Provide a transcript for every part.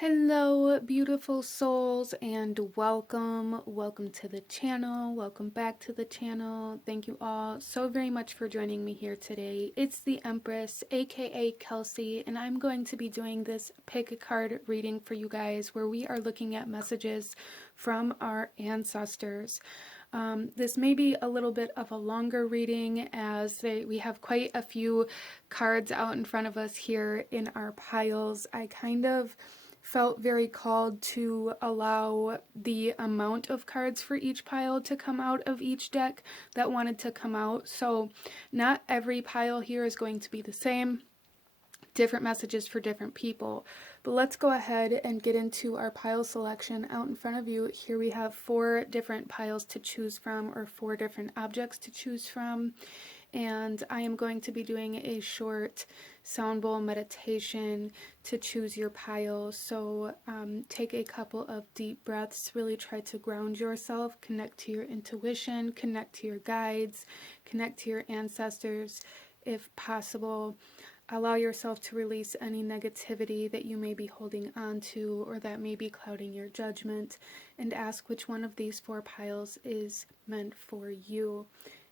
Hello, beautiful souls, and welcome to the channel. Welcome back to the channel. Thank you all so very much for joining me here today. It's the Empress, aka Kelsey, and I'm going to be doing this pick a card reading for you guys where we are looking at messages from our ancestors. This may be a little bit of a longer reading as we have quite a few cards out in front of us here in our piles. I kind of felt very called to allow the amount of cards for each pile to come out of each deck that wanted to come out. So not every pile here is going to be the same. Different messages for different people. But let's go ahead and get into our pile selection. Out in front of you here we have 4 different piles to choose from, or 4 different objects to choose from. And I am going to be doing a short sound bowl meditation to choose your pile. So take a couple of deep breaths, really try to ground yourself, connect to your intuition, connect to your guides, connect to your ancestors if possible. Allow yourself to release any negativity that you may be holding on to or that may be clouding your judgment, and ask which one of these 4 piles is meant for you.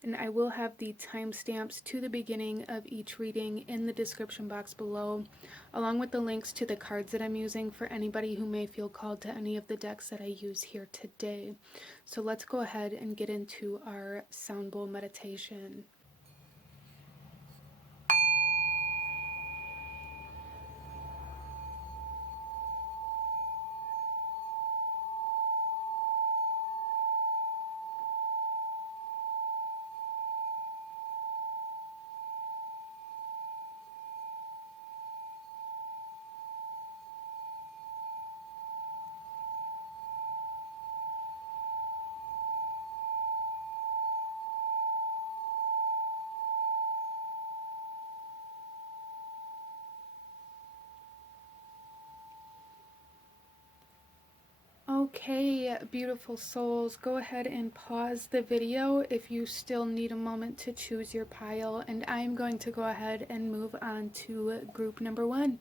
And I will have the timestamps to the beginning of each reading in the description box below, along with the links to the cards that I'm using for anybody who may feel called to any of the decks that I use here today. So let's go ahead and get into our sound bowl meditation. Okay, beautiful souls, go ahead and pause the video if you still need a moment to choose your pile, and I'm going to go ahead and move on to group number 1.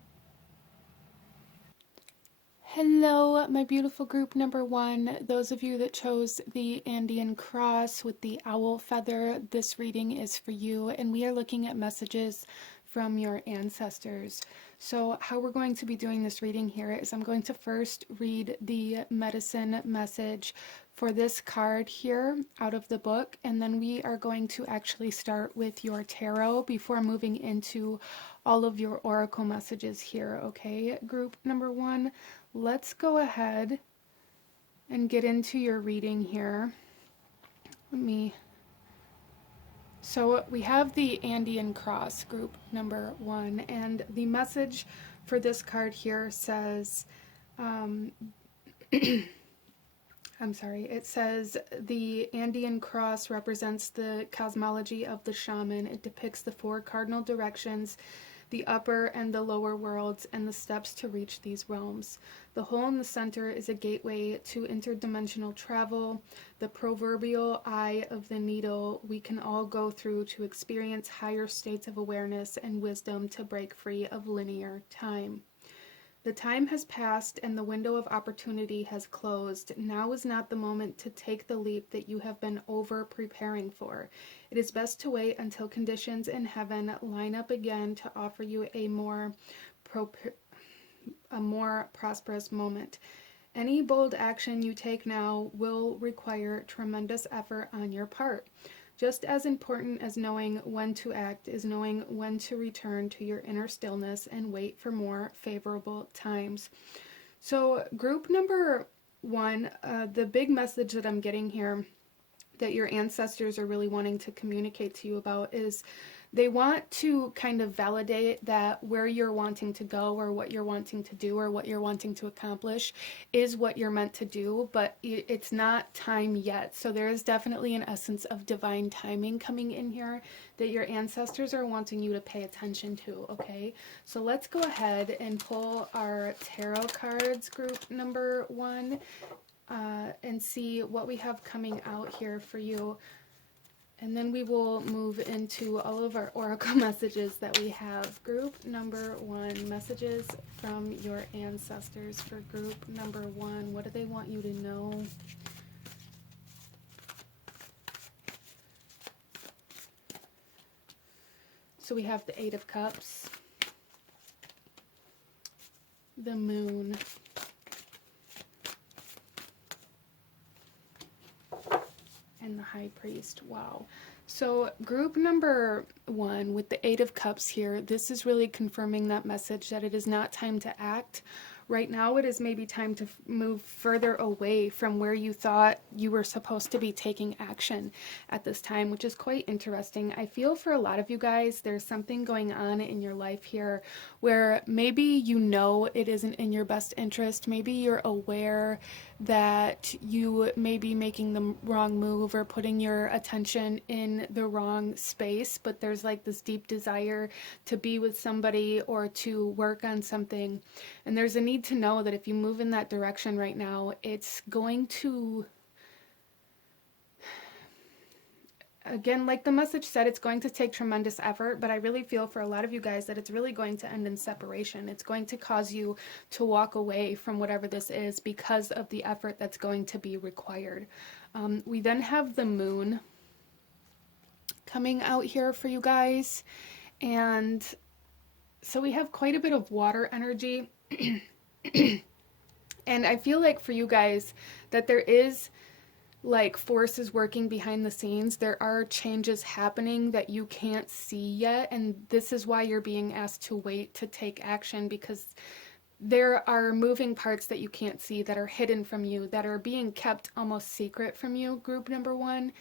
Hello, my beautiful group number 1. Those of you that chose the Andean cross with the owl feather, this reading is for you, and we are looking at messages from your ancestors. So how we're going to be doing this reading here is I'm going to first read the medicine message for this card here out of the book, and then we are going to actually start with your tarot before moving into all of your oracle messages here. Okay, group number 1, let's go ahead and get into your reading here. So we have the Andean cross, group number 1, and the message for this card here says, it says the Andean cross represents the cosmology of the shaman. It depicts the 4 cardinal directions, the upper and the lower worlds, and the steps to reach these realms. The hole in the center is a gateway to interdimensional travel, the proverbial eye of the needle we can all go through to experience higher states of awareness and wisdom to break free of linear time. The time has passed and the window of opportunity has closed. Now is not the moment to take the leap that you have been over-preparing for. It is best to wait until conditions in heaven line up again to offer you a more prosperous moment. Any bold action you take now will require tremendous effort on your part. Just as important as knowing when to act is knowing when to return to your inner stillness and wait for more favorable times. So group number 1, the big message that I'm getting here that your ancestors are really wanting to communicate to you about is they want to kind of validate that where you're wanting to go or what you're wanting to do or what you're wanting to accomplish is what you're meant to do, but it's not time yet. So there is definitely an essence of divine timing coming in here that your ancestors are wanting you to pay attention to, okay? So let's go ahead and pull our tarot cards, group number 1, and see what we have coming out here for you. And then we will move into all of our oracle messages that we have. Group number 1, messages from your ancestors for group number 1. What do they want you to know? So we have the 8 of Cups, the Moon, and the High Priest. Wow. So group number 1 with the 8 of Cups here, this is really confirming that message that it is not time to act. Right now it is maybe time to move further away from where you thought you were supposed to be taking action at this time, which is quite interesting. I feel for a lot of you guys, there's something going on in your life here where maybe you know it isn't in your best interest. Maybe you're aware that you may be making the wrong move or putting your attention in the wrong space, but there's like this deep desire to be with somebody or to work on something. And there's a need to know that if you move in that direction right now, it's going to, again, like the message said, it's going to take tremendous effort, but I really feel for a lot of you guys that it's really going to end in separation. It's going to cause you to walk away from whatever this is because of the effort that's going to be required. We then have the Moon coming out here for you guys, and so we have quite a bit of water energy. And I feel like for you guys that there is like forces working behind the scenes. There are changes happening that you can't see yet, and this is why you're being asked to wait to take action, because there are moving parts that you can't see, that are hidden from you, that are being kept almost secret from you, group number 1.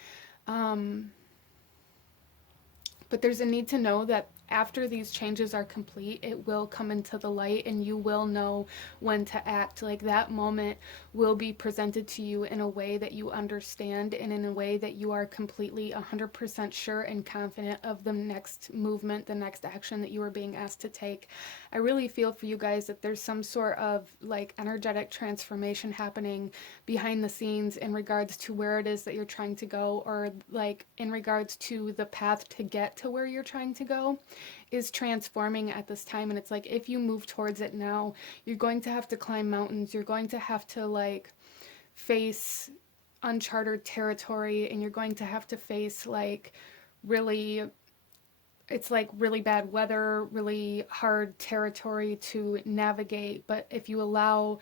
But there's a need to know that after these changes are complete, it will come into the light and you will know when to act. Like that moment will be presented to you in a way that you understand and in a way that you are completely 100% sure and confident of the next movement, the next action that you are being asked to take. I really feel for you guys that there's some sort of like energetic transformation happening behind the scenes in regards to where it is that you're trying to go, or like in regards to the path to get to where you're trying to go is transforming at this time. And it's like if you move towards it now, you're going to have to climb mountains, you're going to have to like face uncharted territory, and you're going to have to face like really, it's like really bad weather, really hard territory to navigate. But if you allow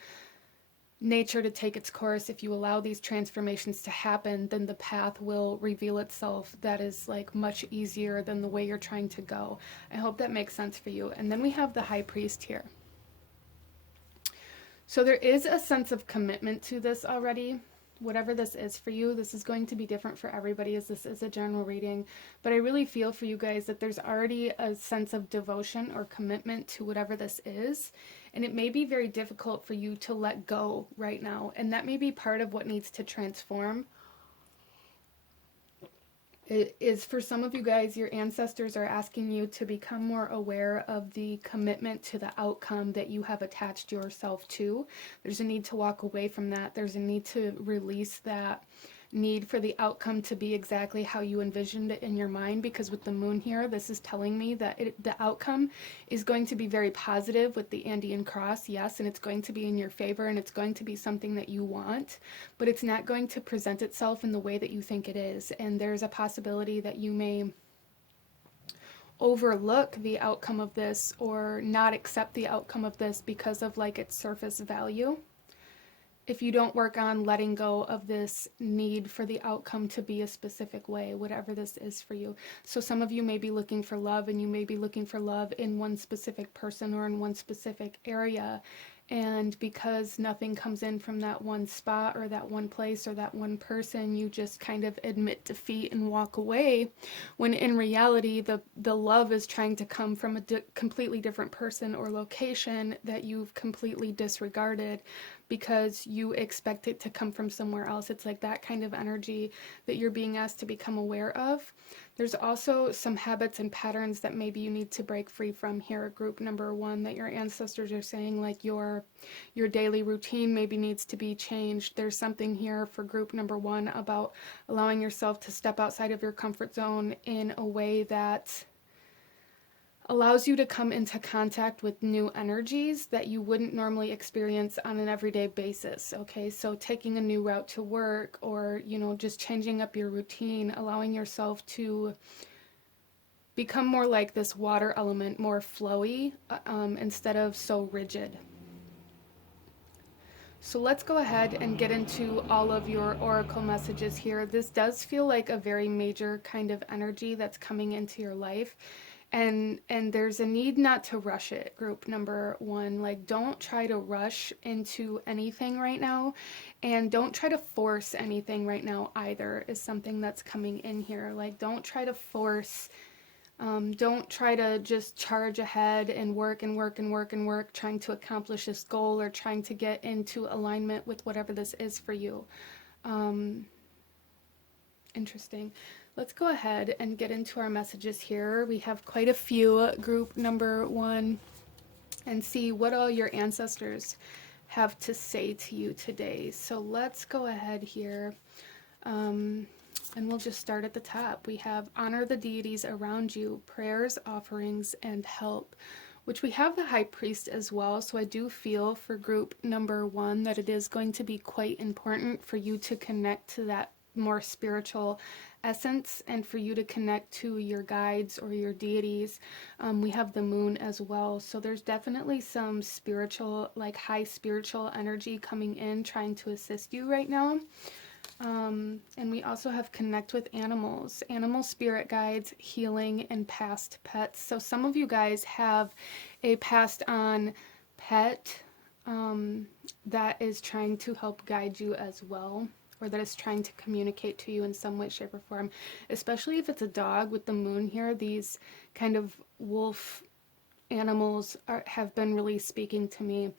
nature to take its course, if you allow these transformations to happen, then the path will reveal itself that is like much easier than the way you're trying to go. I hope that makes sense for you. And then we have the High Priest here. So there is a sense of commitment to this already. Whatever this is for you, this is going to be different for everybody, as this is a general reading, but I really feel for you guys that there's already a sense of devotion or commitment to whatever this is, and it may be very difficult for you to let go right now, and that may be part of what needs to transform. It is for some of you guys, your ancestors are asking you to become more aware of the commitment to the outcome that you have attached yourself to. There's a need to walk away from that. There's a need to release that need for the outcome to be exactly how you envisioned it in your mind, because with the Moon here, this is telling me that the outcome is going to be very positive with the Andean cross, yes, and it's going to be in your favor, and it's going to be something that you want, but it's not going to present itself in the way that you think it is. And there's a possibility that you may overlook the outcome of this or not accept the outcome of this because of like its surface value, if you don't work on letting go of this need for the outcome to be a specific way, whatever this is for you. So some of you may be looking for love, and you may be looking for love in one specific person or in one specific area. And because nothing comes in from that one spot or that one place or that one person, you just kind of admit defeat and walk away, when in reality the love is trying to come from a completely different person or location that you've completely disregarded because you expect it to come from somewhere else. It's like that kind of energy that you're being asked to become aware of. There's also some habits and patterns that maybe you need to break free from here, group number 1, that your ancestors are saying, like your daily routine maybe needs to be changed. There's something here for group number 1 about allowing yourself to step outside of your comfort zone in a way that allows you to come into contact with new energies that you wouldn't normally experience on an everyday basis. Okay, so taking a new route to work, or just changing up your routine, allowing yourself to become more like this water element, more flowy, instead of so rigid. So let's go ahead and get into all of your oracle messages here. This does feel like a very major kind of energy that's coming into your life. And there's a need not to rush it, group number 1. Like, don't try to rush into anything right now, and don't try to force anything right now either, is something that's coming in here. Like, don't try to force, don't try to just charge ahead and work and work and work and work, trying to accomplish this goal or trying to get into alignment with whatever this is for you. Interesting. Let's go ahead and get into our messages here. We have quite a few, group number 1, and see what all your ancestors have to say to you today. So let's go ahead here, and we'll just start at the top. We have honor the deities around you, prayers, offerings, and help, which we have the high priest as well. So I do feel for group number 1 that it is going to be quite important for you to connect to that more spiritual essence, and for you to connect to your guides or your deities. We have the moon as well, so there's definitely some spiritual, like high spiritual energy coming in, trying to assist you right now. And we also have connect with animals, animal spirit guides, healing, and past pets. So some of you guys have a passed on pet that is trying to help guide you as well, or that is trying to communicate to you in some way, shape, or form. Especially if it's a dog with the moon here, these kind of wolf animals have been really speaking to me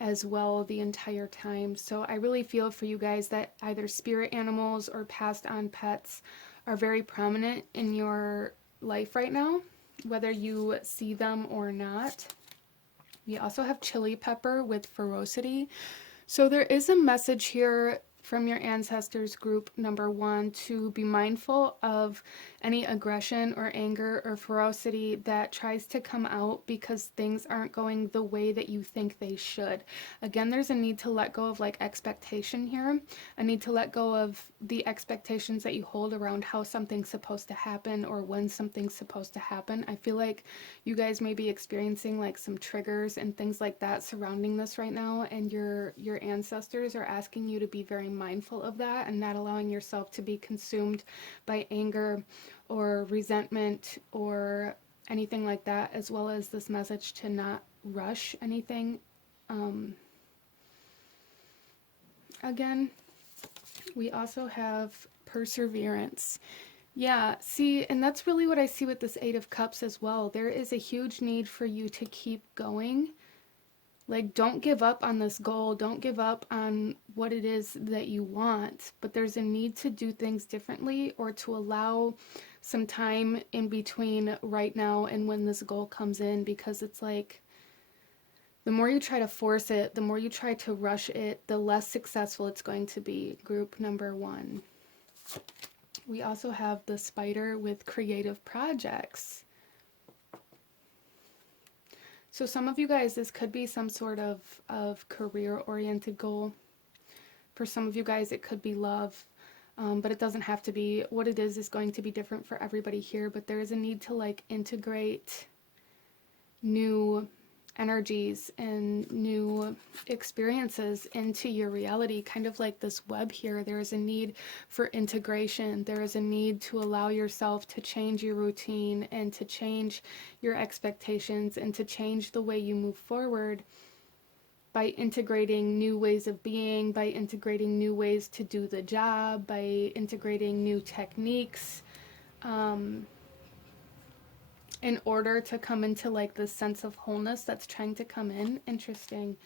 as well the entire time. So I really feel for you guys that either spirit animals or passed on pets are very prominent in your life right now, whether you see them or not. We also have chili pepper with ferocity. So there is a message here from your ancestors, group number 1, to be mindful of any aggression or anger or ferocity that tries to come out because things aren't going the way that you think they should. Again, there's a need to let go of like expectation here. A need to let go of the expectations that you hold around how something's supposed to happen or when something's supposed to happen. I feel like you guys may be experiencing like some triggers and things like that surrounding this right now, and your ancestors are asking you to be very mindful of that and not allowing yourself to be consumed by anger or resentment or anything like that, as well as this message to not rush anything. Again, we also have perseverance. Yeah, see, and that's really what I see with this 8 of Cups as well. There is a huge need for you to keep going. Like, don't give up on this goal. Don't give up on what it is that you want. But there's a need to do things differently, or to allow some time in between right now and when this goal comes in, because it's like the more you try to force it, the more you try to rush it, the less successful it's going to be, group number 1. We also have the spider with creative projects. So some of you guys, this could be some sort of career-oriented goal. For some of you guys, it could be love, but it doesn't have to be. What it is going to be different for everybody here, but there is a need to like integrate new energies and new experiences into your reality, kind of like this web here. There is a need for integration. There is a need to allow yourself to change your routine and to change your expectations and to change the way you move forward by integrating new ways of being, by integrating new ways to do the job, by integrating new techniques, in order to come into like this sense of wholeness that's trying to come in. Interesting.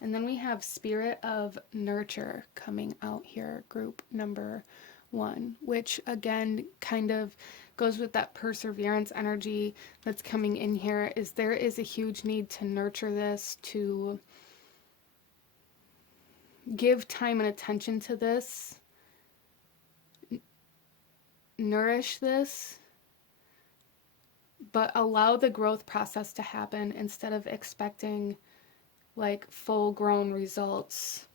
And then we have spirit of nurture coming out here, group number 1, which again kind of goes with that perseverance energy that's coming in here, is there is a huge need to nurture this, to give time and attention to this, nourish this, but allow the growth process to happen instead of expecting like full grown results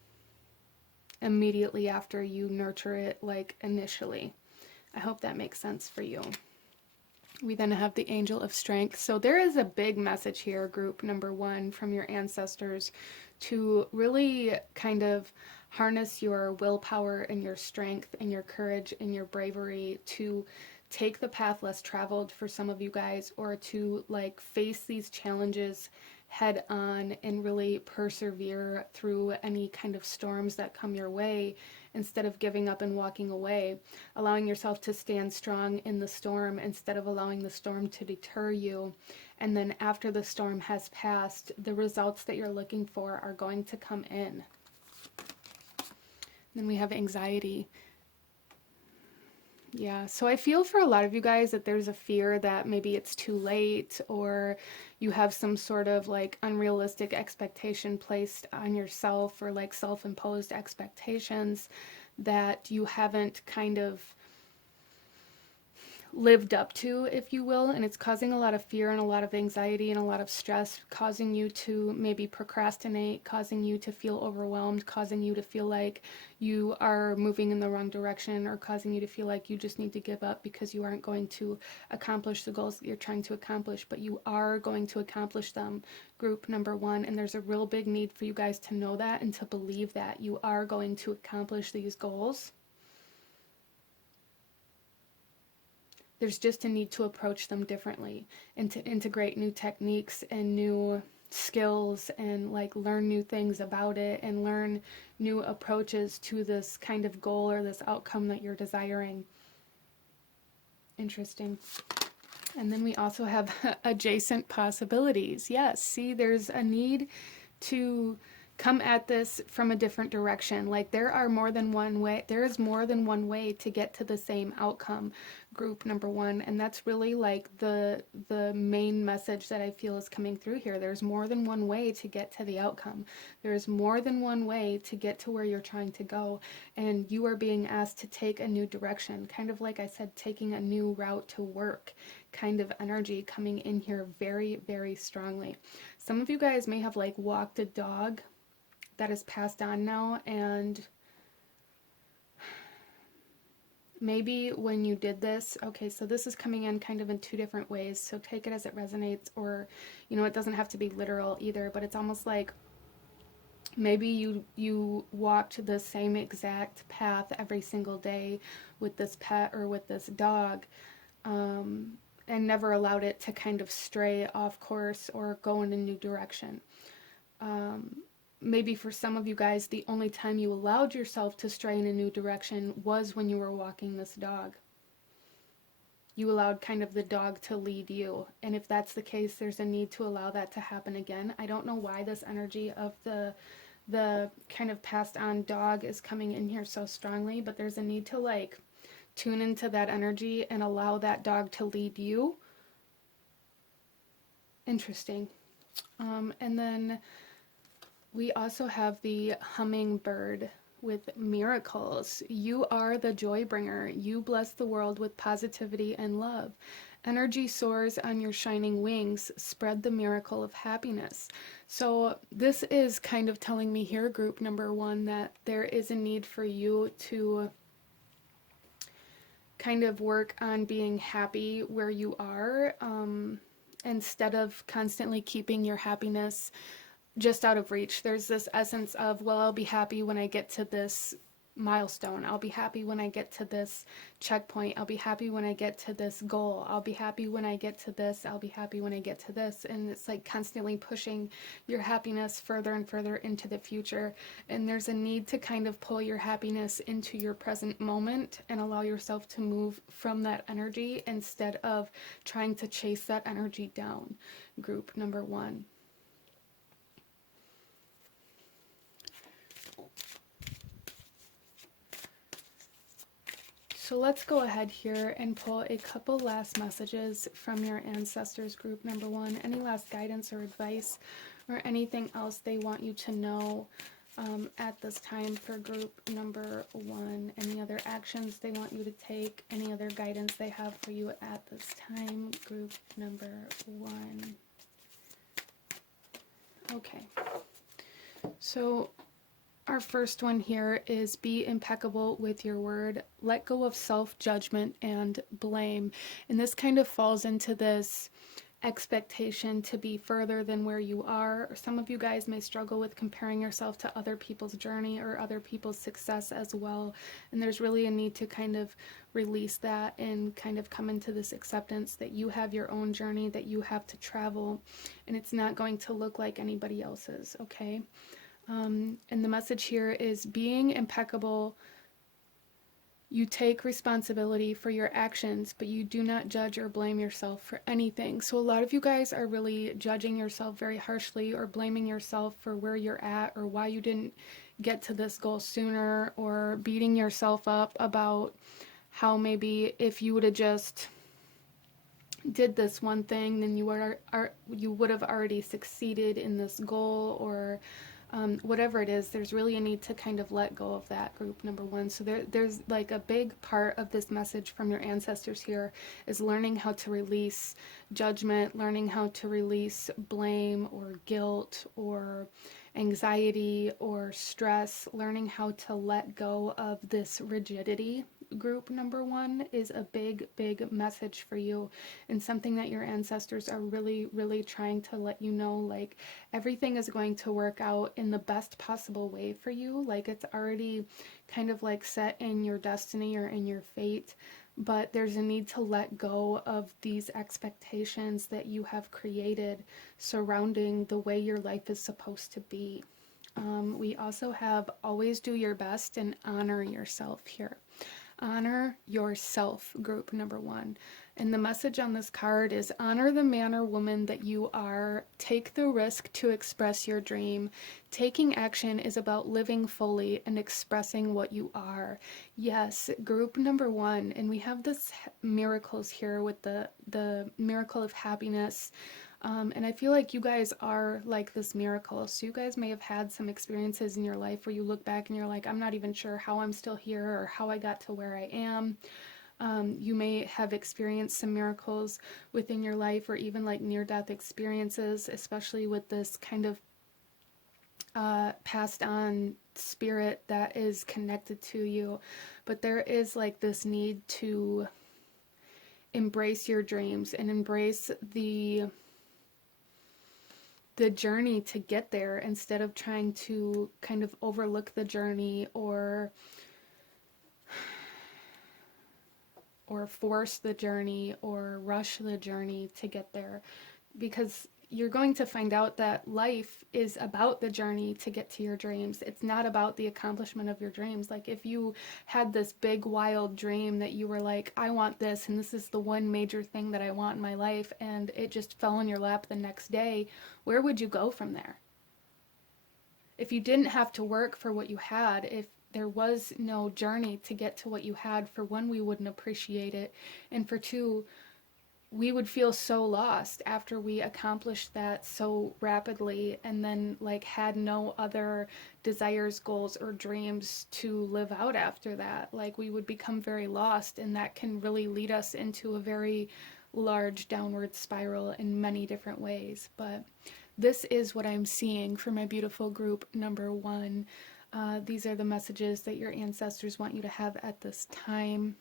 immediately after you nurture it, like initially. I hope that makes sense for you. We then have the Angel of Strength. So there is a big message here, group number 1, from your ancestors to really kind of harness your willpower and your strength and your courage and your bravery to take the path less traveled for some of you guys, or to like face these challenges head on and really persevere through any kind of storms that come your way, instead of giving up and walking away, allowing yourself to stand strong in the storm instead of allowing the storm to deter you. And then after the storm has passed, the results that you're looking for are going to come in. Then we have anxiety. Yeah, so I feel for a lot of you guys that there's a fear that maybe it's too late, or you have some sort of like unrealistic expectation placed on yourself, or like self-imposed expectations that you haven't kind of lived up to, if you will, and it's causing a lot of fear and a lot of anxiety and a lot of stress, causing you to maybe procrastinate, causing you to feel overwhelmed, causing you to feel like you are moving in the wrong direction, or causing you to feel like you just need to give up because you aren't going to accomplish the goals that you're trying to accomplish. But you are going to accomplish them, group number 1, and there's a real big need for you guys to know that and to believe that you are going to accomplish these goals. There's just a need to approach them differently and to integrate new techniques and new skills and like learn new things about it and learn new approaches to this kind of goal or this outcome that you're desiring. Interesting. And then we also have adjacent possibilities. Yes, see, there's a need to come at this from a different direction. Like there is more than one way to get to the same outcome, group number 1, and that's really like the main message that I feel is coming through here. There's more than one way to get to the outcome. There's more than one way to get to where you're trying to go, and you are being asked to take a new direction, kind of like I said, taking a new route to work kind of energy coming in here very, very strongly. Some of you guys may have like walked a dog that is passed on now, and maybe when you did this, okay, so this is coming in kind of in 2 different ways, so take it as it resonates, or, you know, it doesn't have to be literal either, but it's almost like maybe you walked the same exact path every single day with this pet or with this dog, and never allowed it to kind of stray off course or go in a new direction. Maybe for some of you guys, the only time you allowed yourself to stray in a new direction was when you were walking this dog. You allowed kind of the dog to lead you. And if that's the case, there's a need to allow that to happen again. I don't know why this energy of the kind of passed on dog is coming in here so strongly, but there's a need to like tune into that energy and allow that dog to lead you. Interesting. And then we also have the hummingbird with miracles. You are the joy bringer. You bless the world with positivity and love. Energy soars on your shining wings. Spread the miracle of happiness. So this is kind of telling me here, group number 1, that there is a need for you to kind of work on being happy where you are, instead of constantly keeping your happiness just out of reach. There's this essence of, well, I'll be happy when I get to this milestone. I'll be happy when I get to this checkpoint. I'll be happy when I get to this goal. I'll be happy when I get to this. I'll be happy when I get to this. And it's like constantly pushing your happiness further and further into the future. And there's a need to kind of pull your happiness into your present moment and allow yourself to move from that energy instead of trying to chase that energy down, group number 1. So let's go ahead here and pull a couple last messages from your ancestors, group number 1. Any last guidance or advice or anything else they want you to know at this time for group number 1. Any other actions they want you to take, any other guidance they have for you at this time, group number 1. Okay, so our first one here is be impeccable with your word. Let go of self-judgment and blame. And this kind of falls into this expectation to be further than where you are. Or some of you guys may struggle with comparing yourself to other people's journey or other people's success as well. And there's really a need to kind of release that and kind of come into this acceptance that you have your own journey that you have to travel, and it's not going to look like anybody else's, okay? And the message here is being impeccable. You take responsibility for your actions, but you do not judge or blame yourself for anything. So a lot of you guys are really judging yourself very harshly or blaming yourself for where you're at or why you didn't get to this goal sooner, or beating yourself up about how maybe if you would have just did this one thing, then you would have already succeeded in this goal, or whatever it is. There's really a need to kind of let go of that, group number 1. So there's like a big part of this message from your ancestors here is learning how to release judgment, learning how to release blame or guilt or anxiety or stress, learning how to let go of this rigidity. Group number 1 is a big message for you, and something that your ancestors are really trying to let you know, like everything is going to work out in the best possible way for you. Like it's already kind of like set in your destiny or in your fate, but there's a need to let go of these expectations that you have created surrounding the way your life is supposed to be. We also have always do your best and honor yourself here. Honor yourself, group number 1. And the message on this card is honor the man or woman that you are. Take the risk to express your dream. Taking action is about living fully and expressing what you are. Yes, group number 1. And we have this miracles here with the miracle of happiness. And I feel like you guys are like this miracle. So you guys may have had some experiences in your life where you look back and you're like, I'm not even sure how I'm still here or how I got to where I am. You may have experienced some miracles within your life, or even like near-death experiences, especially with this kind of passed on spirit that is connected to you. But there is like this need to embrace your dreams and embrace the journey to get there, instead of trying to kind of overlook the journey or force the journey or rush the journey to get there, because you're going to find out that life is about the journey to get to your dreams. It's not about the accomplishment of your dreams. Like if you had this big wild dream that you were like, I want this and this is the one major thing that I want in my life, and it just fell in your lap the next day, where would you go from there? If you didn't have to work for what you had, if there was no journey to get to what you had, for one, we wouldn't appreciate it, and for two, we would feel so lost after we accomplished that so rapidly and then like had no other desires, goals, or dreams to live out after that. Like we would become very lost, and that can really lead us into a very large downward spiral in many different ways. But this is what I'm seeing for my beautiful group number 1. These are the messages that your ancestors want you to have at this time.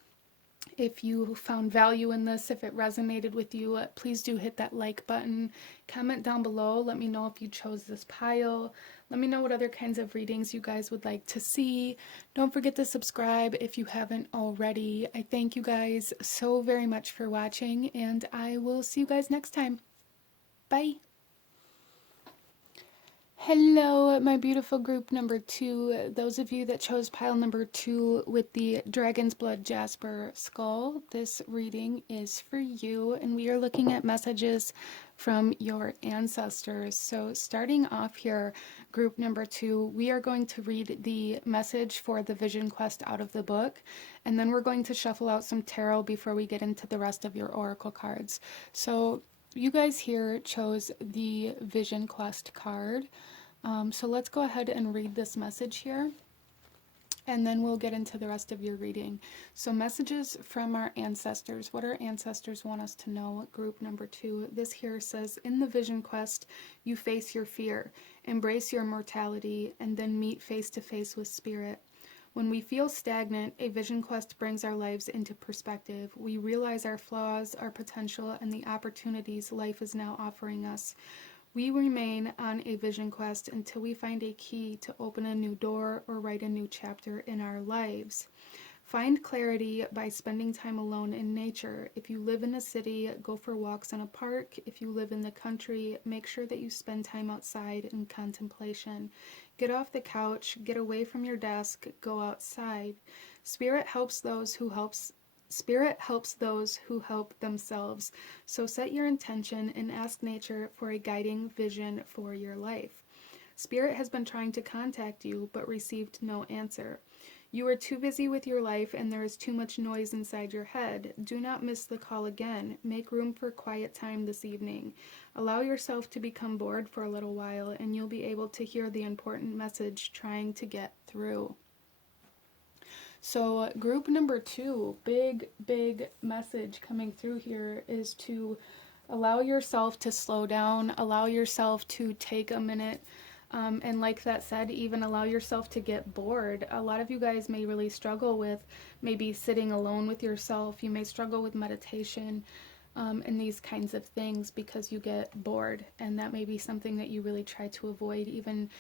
If you found value in this, if it resonated with you, please do hit that like button. Comment down below. Let me know if you chose this pile. Let me know what other kinds of readings you guys would like to see. Don't forget to subscribe if you haven't already. I thank you guys so very much for watching, and I will see you guys next time. Bye. Hello, my beautiful group number 2. Those of you that chose pile number 2 with the Dragon's Blood Jasper skull, this reading is for you, and we are looking at messages from your ancestors. So starting off here, group number 2, we are going to read the message for the vision quest out of the book, and then we're going to shuffle out some tarot before we get into the rest of your oracle cards. So you guys here chose the vision quest card. So let's go ahead and read this message here, and then we'll get into the rest of your reading. So messages from our ancestors. What our ancestors want us to know, group number 2. This here says, in the vision quest, you face your fear, embrace your mortality, and then meet face to face with spirit. When we feel stagnant, a vision quest brings our lives into perspective. We realize our flaws, our potential, and the opportunities life is now offering us. We remain on a vision quest until we find a key to open a new door or write a new chapter in our lives. Find clarity by spending time alone in nature. If you live in a city, go for walks in a park. If you live in the country, make sure that you spend time outside in contemplation. Get off the couch, get away from your desk, go outside. Spirit helps those who help themselves. So set your intention and ask nature for a guiding vision for your life. Spirit has been trying to contact you but received no answer. You are too busy with your life and there is too much noise inside your head. Do not miss the call again. Make room for quiet time this evening. Allow yourself to become bored for a little while and you'll be able to hear the important message trying to get through. So group number 2, big message coming through here is to allow yourself to slow down, allow yourself to take a minute, and like that said, even allow yourself to get bored. A lot of you guys may really struggle with maybe sitting alone with yourself. You may struggle with meditation and these kinds of things because you get bored, and that may be something that you really try to avoid even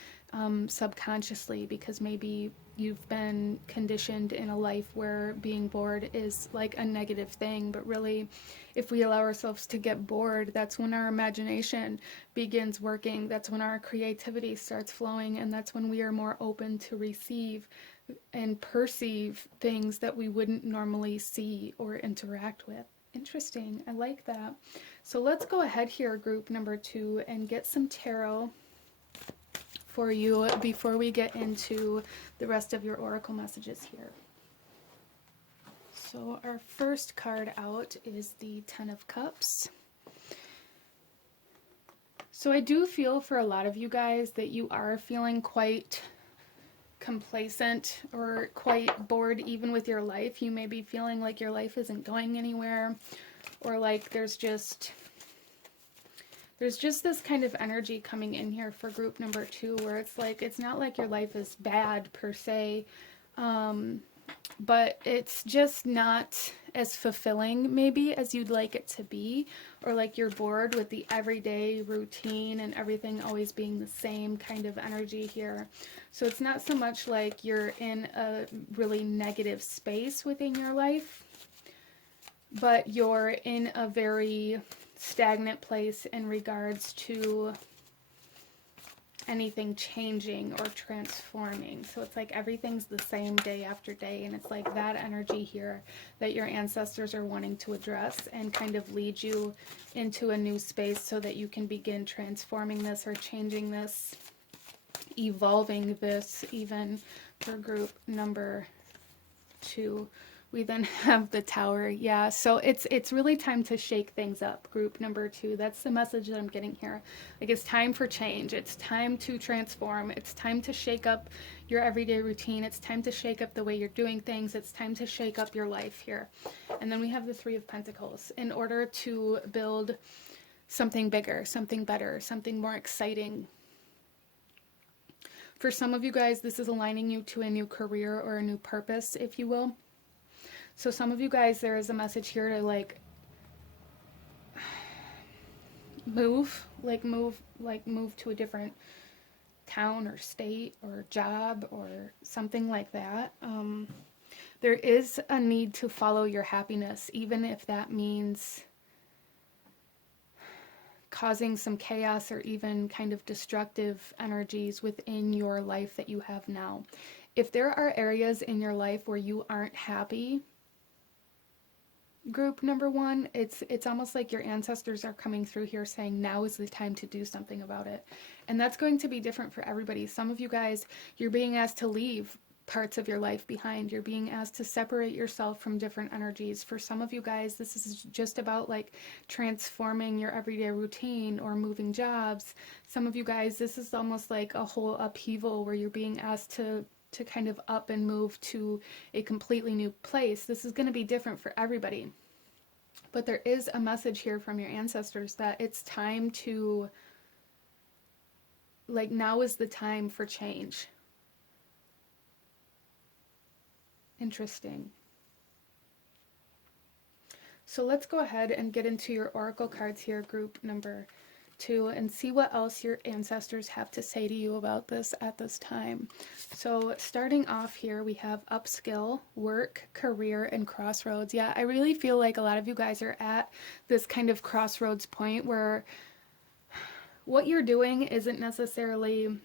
subconsciously, because maybe you've been conditioned in a life where being bored is like a negative thing. But really, if we allow ourselves to get bored, that's when our imagination begins working, that's when our creativity starts flowing, and that's when we are more open to receive and perceive things that we wouldn't normally see or interact with. Interesting. I like that. So let's go ahead here, group number 2, and get some tarot for you before we get into the rest of your oracle messages here. So our first card out is the Ten of Cups. So I do feel for a lot of you guys that you are feeling quite complacent or quite bored even with your life. You may be feeling like your life isn't going anywhere, or like there's just this kind of energy coming in here for group number 2 where it's like, it's not like your life is bad per se, but it's just not as fulfilling maybe as you'd like it to be, or like you're bored with the everyday routine and everything always being the same kind of energy here. So it's not so much like you're in a really negative space within your life, but you're in a very stagnant place in regards to anything changing or transforming. So it's like everything's the same day after day, and it's like that energy here that your ancestors are wanting to address and kind of lead you into a new space so that you can begin transforming this or changing this, evolving this even for group number 2. We then have the Tower. Yeah, so it's really time to shake things up, group number 2. That's the message that I'm getting here. Like, it's time for change. It's time to transform. It's time to shake up your everyday routine. It's time to shake up the way you're doing things. It's time to shake up your life here. And then we have the Three of Pentacles. In order to build something bigger, something better, something more exciting. For some of you guys, this is aligning you to a new career or a new purpose, if you will. So some of you guys, there is a message here to like move to a different town or state or job or something like that. There is a need to follow your happiness, even if that means causing some chaos or even kind of destructive energies within your life that you have now. If there are areas in your life where you aren't happy, group number one, it's almost like your ancestors are coming through here saying now is the time to do something about it. And that's going to be different for everybody. Some of you guys, you're being asked to leave parts of your life behind. You're being asked to separate yourself from different energies. For some of you guys, this is just about like transforming your everyday routine or moving jobs. Some of you guys, this is almost like a whole upheaval where you're being asked to kind of up and move to a completely new place. This is going to be different for everybody. But there is a message here from your ancestors that it's time to, like, now is the time for change. Interesting. So let's go ahead and get into your oracle cards here, group number 2, and see what else your ancestors have to say to you about this at this time. So starting off here, we have upskill, work, career, and crossroads. Yeah, I really feel like a lot of you guys are at this kind of crossroads point where what you're doing isn't necessarily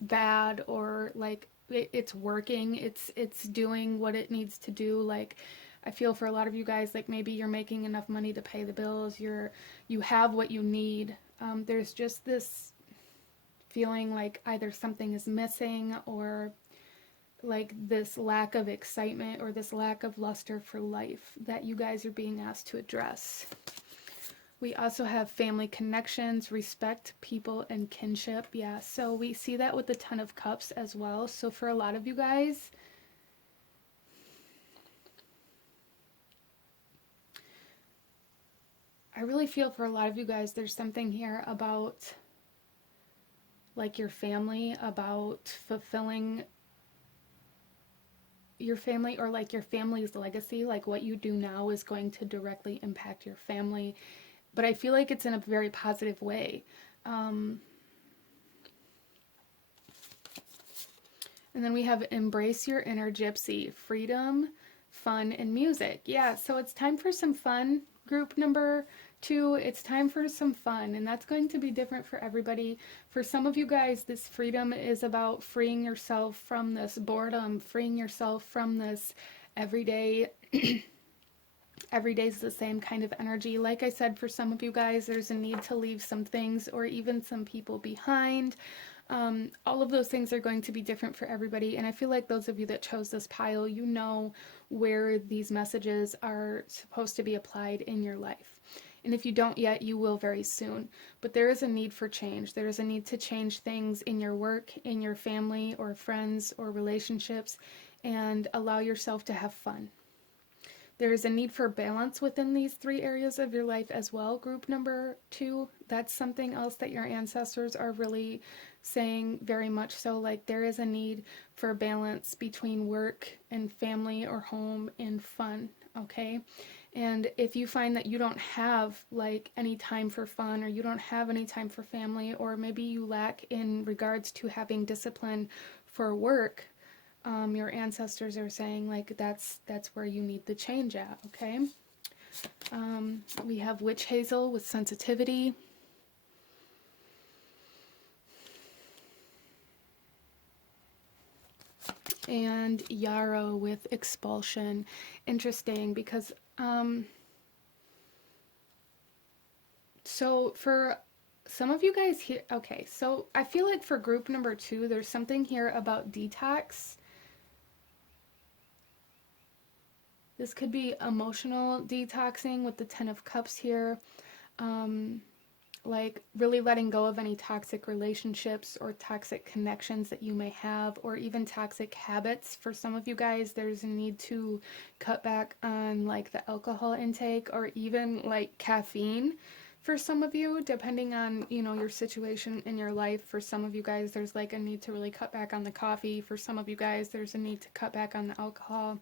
bad or like it's working. It's doing what it needs to do. Like, I feel for a lot of you guys, like maybe you're making enough money to pay the bills, you have what you need. There's just this feeling like either something is missing or like this lack of excitement or this lack of luster for life that you guys are being asked to address. We also have family connections, respect, people, and kinship. Yeah, so we see that with the Ten of Cups as well. So for a lot of you guys, I really feel for a lot of you guys, there's something here about like your family, about fulfilling your family or like your family's legacy. Like what you do now is going to directly impact your family. But I feel like it's in a very positive way. And then we have embrace your inner gypsy, freedom, fun, and music. Yeah, so it's time for some fun. Group number 2, it's time for some fun, and that's going to be different for everybody. For some of you guys, this freedom is about freeing yourself from this boredom, freeing yourself from this everyday every day's the same kind of energy. Like I said, for some of you guys, there's a need to leave some things or even some people behind. All of those things are going to be different for everybody. And I feel like those of you that chose this pile, you know where these messages are supposed to be applied in your life. And if you don't yet, you will very soon. But there is a need for change. There is a need to change things in your work, in your family or friends or relationships, and allow yourself to have fun. There is a need for balance within these 3 areas of your life as well. Group number 2, that's something else that your ancestors are really saying very much so. Like there is a need for balance between work and family or home and fun, okay? And if you find that you don't have like any time for fun or you don't have any time for family, or maybe you lack in regards to having discipline for work, your ancestors are saying like that's where you need the change at, okay? We have witch hazel with sensitivity. And yarrow with expulsion. Interesting, because so for some of you guys here, okay, so I feel like for group number 2, there's something here about detox. This could be emotional detoxing with the Ten of Cups here. Like really letting go of any toxic relationships or toxic connections that you may have, or even toxic habits. For some of you guys, there's a need to cut back on like the alcohol intake or even like caffeine. For some of you, depending on, you know, your situation in your life. For some of you guys, there's like a need to really cut back on the coffee. For some of you guys, there's a need to cut back on the alcohol.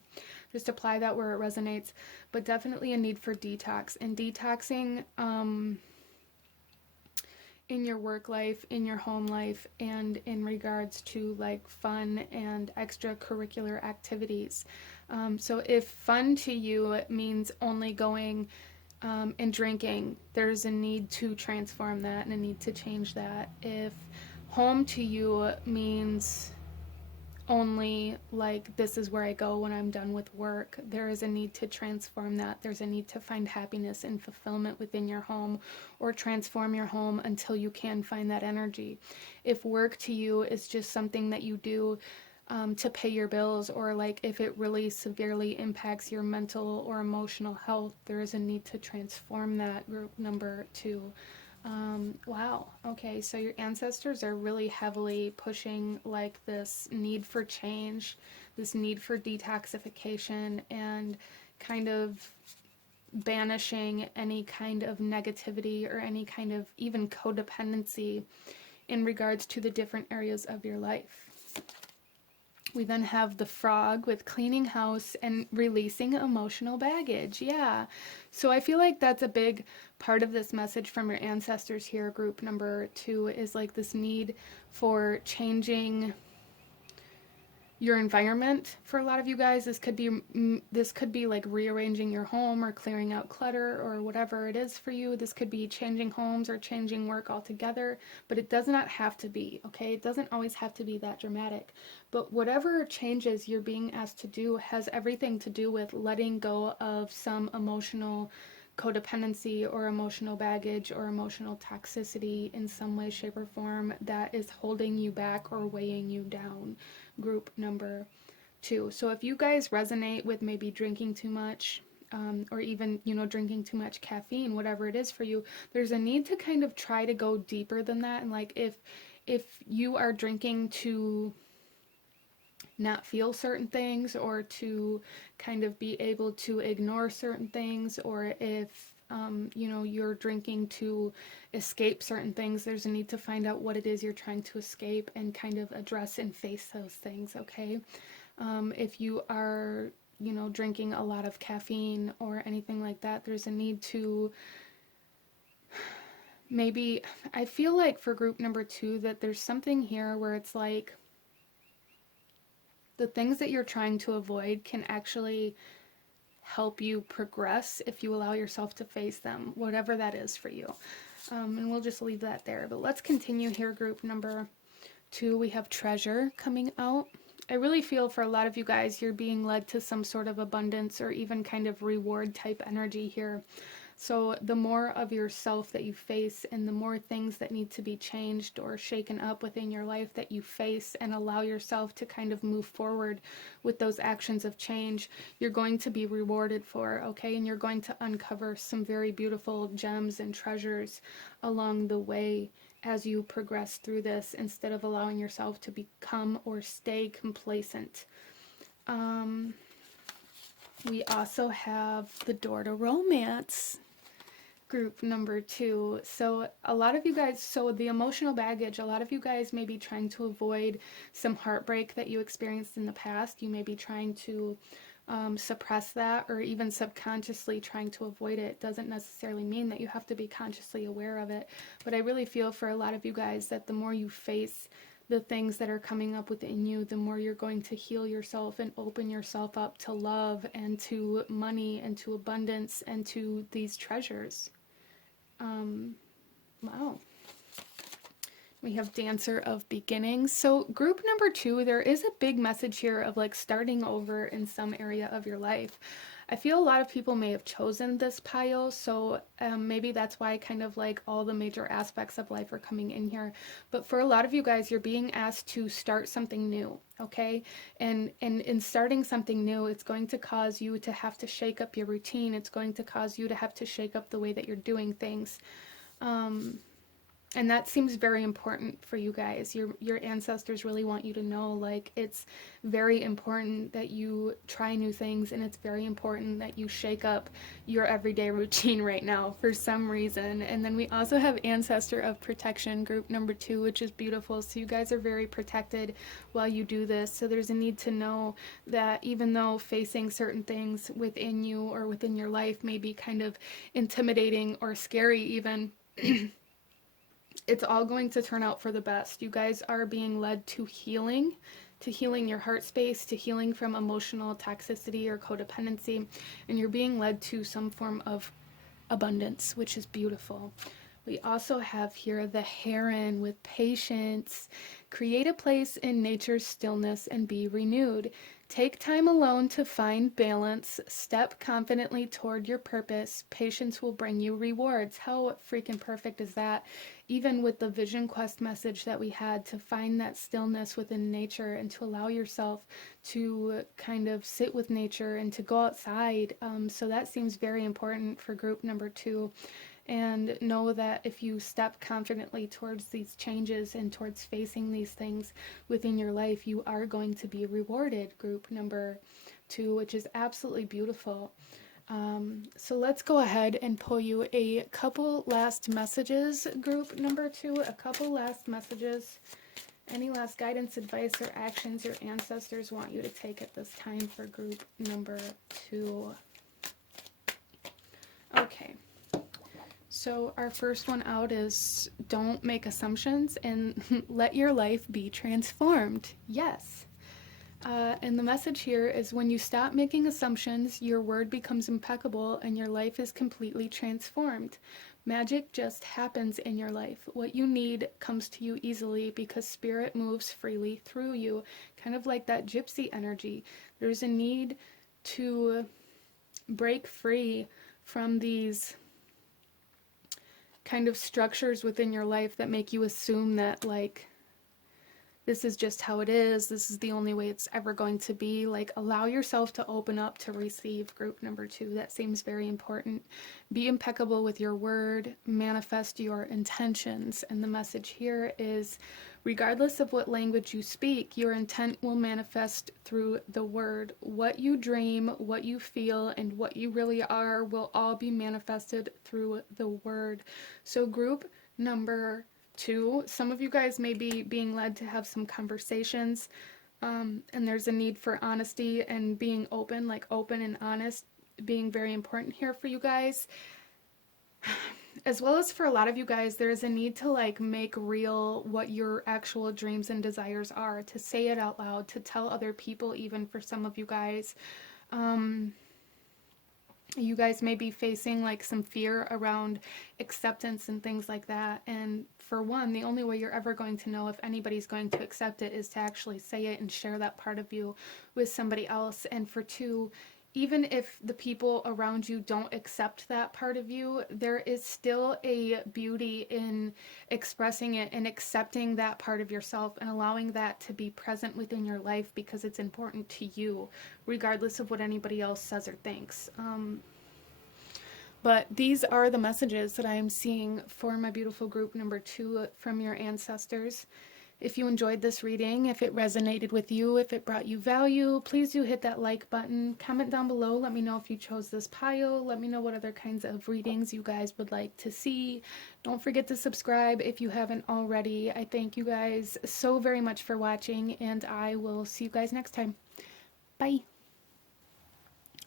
Just apply that where it resonates, but definitely a need for detox. And detoxing in your work life, in your home life, and in regards to like fun and extracurricular activities. So if fun to you means only going and drinking, there's a need to transform that and a need to change that. If home to you means only like this is where I go when I'm done with work, there is a need to transform that. There's a need to find happiness and fulfillment within your home, or transform your home until you can find that energy. If work to you is just something that you do to pay your bills, or like if it really severely impacts your mental or emotional health, there is a need to transform that. Group number 2. Wow. Okay. So your ancestors are really heavily pushing like this need for change, this need for detoxification, and kind of banishing any kind of negativity or any kind of even codependency in regards to the different areas of your life. We then have the frog with cleaning house and releasing emotional baggage. Yeah. So I feel like that's a big part of this message from your ancestors here. Group number 2 is like this need for changing your environment. For a lot of you guys, this could be like rearranging your home or clearing out clutter or whatever it is for you. This could be changing homes or changing work altogether, but it does not have to be, okay? It doesn't always have to be that dramatic. But whatever changes you're being asked to do has everything to do with letting go of some emotional codependency or emotional baggage or emotional toxicity in some way, shape, or form that is holding you back or weighing you down. Group number 2. So if you guys resonate with maybe drinking too much, or even, drinking too much caffeine, whatever it is for you, there's a need to kind of try to go deeper than that. And like if you are drinking to not feel certain things, or to kind of be able to ignore certain things, or if you're drinking to escape certain things, there's a need to find out what it is you're trying to escape and kind of address and face those things, okay? If you are, drinking a lot of caffeine or anything like that, there's a need to maybe, I feel like for group number 2 that there's something here where it's like the things that you're trying to avoid can actually help you progress if you allow yourself to face them, whatever that is for you. And we'll just leave that there. But let's continue here. Group number 2, we have treasure coming out. I really feel for a lot of you guys, you're being led to some sort of abundance or even kind of reward type energy here. So the more of yourself that you face, and the more things that need to be changed or shaken up within your life that you face and allow yourself to kind of move forward with those actions of change, you're going to be rewarded for, okay? And you're going to uncover some very beautiful gems and treasures along the way as you progress through this, instead of allowing yourself to become or stay complacent. We also have the door to romance. Group number 2. So a lot of you guys, so the emotional baggage, a lot of you guys may be trying to avoid some heartbreak that you experienced in the past. You may be trying to suppress that, or even subconsciously trying to avoid it. Doesn't necessarily mean that you have to be consciously aware of it, but I really feel for a lot of you guys that the more you face the things that are coming up within you, the more you're going to heal yourself and open yourself up to love and to money and to abundance and to these treasures. Wow. We have Dancer of Beginnings. So group number 2, there is a big message here of like starting over in some area of your life. I feel a lot of people may have chosen this pile, so maybe that's why kind of like all the major aspects of life are coming in here. But for a lot of you guys, you're being asked to start something new, okay? And in starting something new, it's going to cause you to have to shake up your routine. It's going to cause you to have to shake up the way that you're doing things. And that seems very important for you guys. Your ancestors really want you to know, like, it's very important that you try new things, and it's very important that you shake up your everyday routine right now for some reason. And then we also have Ancestor of Protection, group number 2, which is beautiful. So you guys are very protected while you do this. So there's a need to know that even though facing certain things within you or within your life may be kind of intimidating or scary even, it's all going to turn out for the best. You guys are being led to healing your heart space, to healing from emotional toxicity or codependency, and you're being led to some form of abundance, which is beautiful. We also have here the heron with patience. Create a place in nature's stillness and be renewed. Take time alone to find balance. Step confidently toward your purpose. Patience will bring you rewards. How freaking perfect is that? Even with the Vision Quest message that we had, to find that stillness within nature and to allow yourself to kind of sit with nature and to go outside. So that seems very important for group number 2. And know that if you step confidently towards these changes and towards facing these things within your life, you are going to be rewarded, group number 2, which is absolutely beautiful. So let's go ahead and pull you a couple last messages, group number 2, a couple last messages. Any last guidance, advice, or actions your ancestors want you to take at this time for group number 2? Okay. So our first one out is don't make assumptions and let your life be transformed. Yes. And the message here is when you stop making assumptions, your word becomes impeccable and your life is completely transformed. Magic just happens in your life. What you need comes to you easily because spirit moves freely through you. Kind of like that gypsy energy. There's a need to break free from these kind of structures within your life that make you assume that, like, this is just how it is, this is the only way it's ever going to be. Like, allow yourself to open up to receive, group number 2. That seems very important. Be impeccable with your word, manifest your intentions. And the message here is, regardless of what language you speak, your intent will manifest through the word. What you dream, what you feel, and what you really are will all be manifested through the word. So group number 2, some of you guys may be being led to have some conversations, and there's a need for honesty and being open, like open and honest, being very important here for you guys. As well as for a lot of you guys, there's a need to like make real what your actual dreams and desires are, to say it out loud, to tell other people. Even for some of you guys, you guys may be facing like some fear around acceptance and things like that. And for one, the only way you're ever going to know if anybody's going to accept it is to actually say it and share that part of you with somebody else. And for 2, even if the people around you don't accept that part of you, there is still a beauty in expressing it and accepting that part of yourself and allowing that to be present within your life because it's important to you, regardless of what anybody else says or thinks. But these are the messages that I am seeing for my beautiful group number 2 from your ancestors. If you enjoyed this reading, if it resonated with you, if it brought you value, please do hit that like button. Comment down below. Let me know if you chose this pile. Let me know what other kinds of readings you guys would like to see. Don't forget to subscribe if you haven't already. I thank you guys so very much for watching, and I will see you guys next time. Bye.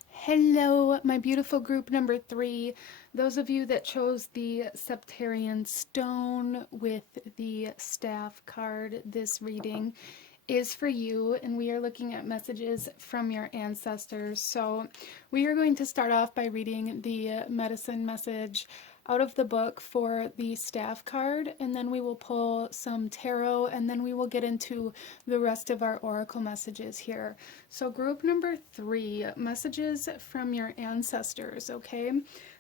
Hello, my beautiful group number 3. Those of you that chose the Septarian Stone with the Staff card, this reading is for you, and we are looking at messages from your ancestors. So we are going to start off by reading the medicine message out of the book for the Staff card, and then we will pull some tarot, and then we will get into the rest of our oracle messages here. So group number 3, messages from your ancestors, okay?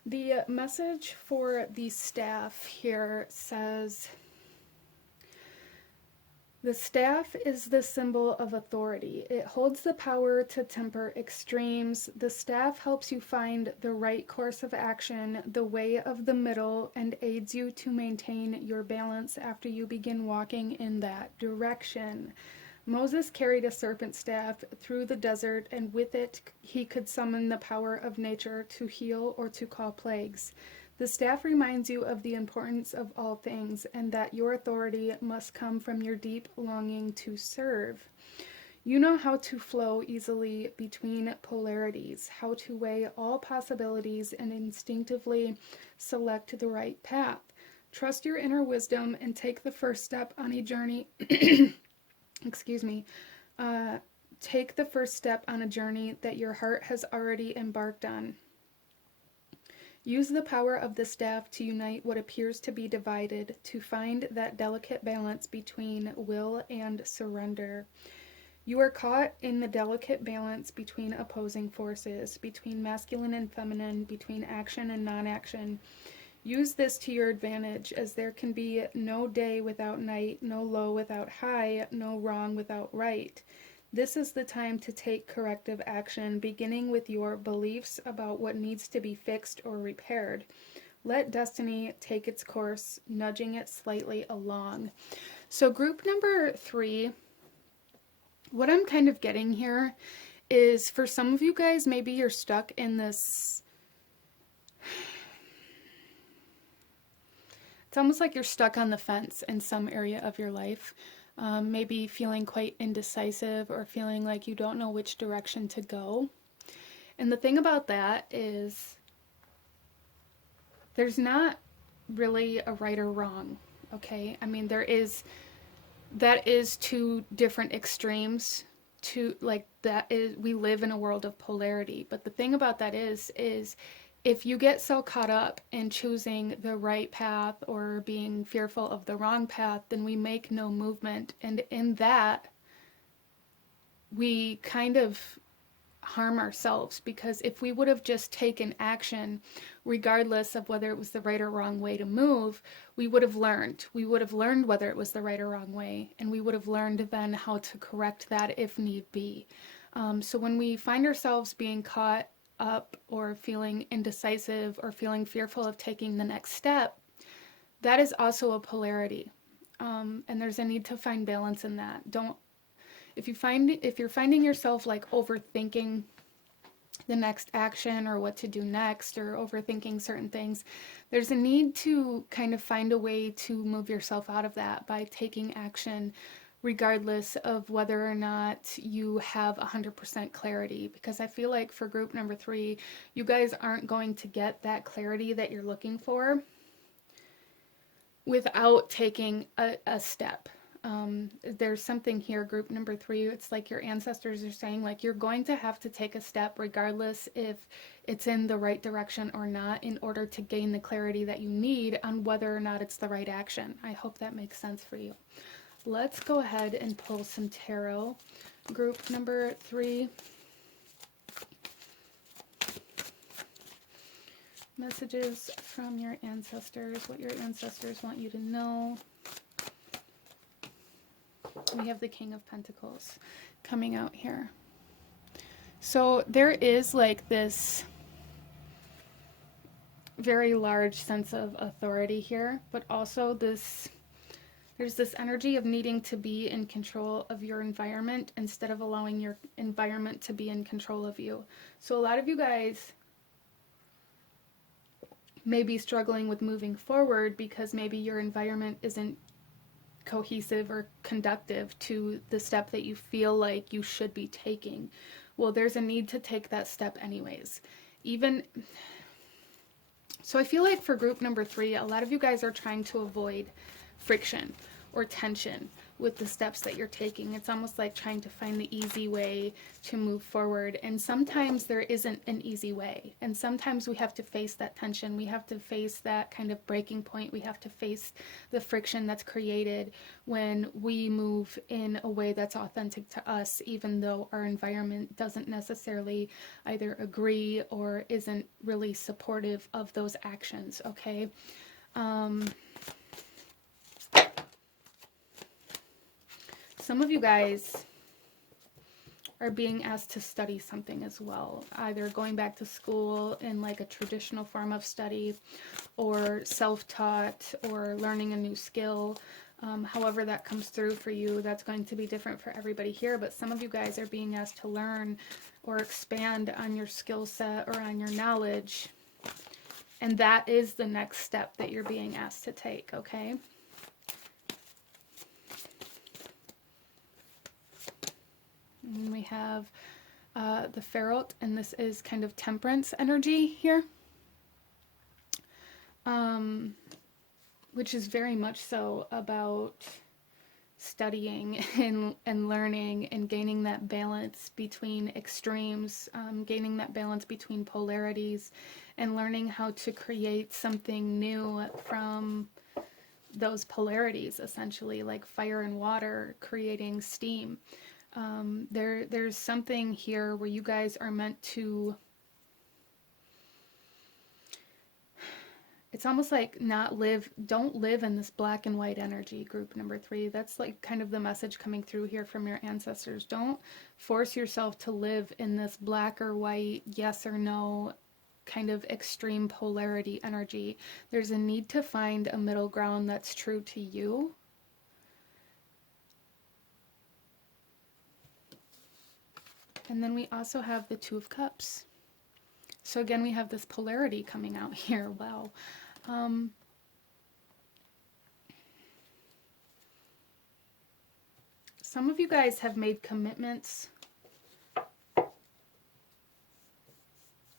The message for the Staff here says, the staff is the symbol of authority. It holds the power to temper extremes. The staff helps you find the right course of action, the way of the middle, and aids you to maintain your balance after you begin walking in that direction. Moses carried a serpent staff through the desert, and with it he could summon the power of nature to heal or to call plagues. The staff reminds you of the importance of all things, and that your authority must come from your deep longing to serve. You know how to flow easily between polarities, how to weigh all possibilities and instinctively select the right path. Trust your inner wisdom and take the first step on a journey. Excuse me. Take the first step on a journey that your heart has already embarked on. Use the power of the staff to unite what appears to be divided, to find that delicate balance between will and surrender. You are caught in the delicate balance between opposing forces, between masculine and feminine, between action and non-action. Use this to your advantage, as there can be no day without night, no low without high, no wrong without right. This is the time to take corrective action, beginning with your beliefs about what needs to be fixed or repaired. Let destiny take its course, nudging it slightly along. So group number 3, what I'm kind of getting here is, for some of you guys, maybe you're stuck in this, it's almost like you're stuck on the fence in some area of your life. Maybe feeling quite indecisive or feeling like you don't know which direction to go. And the thing about that is there's not really a right or wrong, okay? I mean, that is two different extremes. We live in a world of polarity. But the thing about that is if you get so caught up in choosing the right path or being fearful of the wrong path, then we make no movement. And in that, we kind of harm ourselves, because if we would have just taken action, regardless of whether it was the right or wrong way to move, we would have learned. We would have learned whether it was the right or wrong way, and we would have learned then how to correct that if need be. So when we find ourselves being caught up or feeling indecisive or feeling fearful of taking the next step, that is also a polarity. And there's a need to find balance in that. If you're finding yourself like overthinking the next action or what to do next, or overthinking certain things, there's a need to kind of find a way to move yourself out of that by taking action, regardless of whether or not you have 100% clarity. Because I feel like for group number 3, you guys aren't going to get that clarity that you're looking for without taking a step. There's something here, group number 3, it's like your ancestors are saying, like, you're going to have to take a step regardless if it's in the right direction or not, in order to gain the clarity that you need on whether or not it's the right action. I hope that makes sense for you. Let's go ahead and pull some tarot. Group number 3. Messages from your ancestors, what your ancestors want you to know. We have the King of Pentacles coming out here. So there is like this very large sense of authority here, but also there's this energy of needing to be in control of your environment instead of allowing your environment to be in control of you. So a lot of you guys may be struggling with moving forward because maybe your environment isn't cohesive or conductive to the step that you feel like you should be taking. Well, there's a need to take that step anyways. So I feel like for group number 3, a lot of you guys are trying to avoid friction or tension with the steps that you're taking. It's almost like trying to find the easy way to move forward. And sometimes there isn't an easy way. And sometimes we have to face that tension. We have to face that kind of breaking point. We have to face the friction that's created when we move in a way that's authentic to us, even though our environment doesn't necessarily either agree or isn't really supportive of those actions, okay? Some of you guys are being asked to study something as well, either going back to school in like a traditional form of study, or self-taught, or learning a new skill. However that comes through for you, that's going to be different for everybody here, but some of you guys are being asked to learn or expand on your skill set or on your knowledge, and that is the next step that you're being asked to take, okay? And we have the Pharaoh, and this is kind of temperance energy here, which is very much so about studying and learning and gaining that balance between extremes, gaining that balance between polarities, and learning how to create something new from those polarities, essentially, like fire and water creating steam. There's something here where you guys are meant to, it's almost like don't live in this black and white energy, group number 3. That's like kind of the message coming through here from your ancestors. Don't force yourself to live in this black or white, yes or no, kind of extreme polarity energy. There's a need to find a middle ground that's true to you. And then we also have the Two of Cups. So again, we have this polarity coming out here. Wow. Some of you guys have made commitments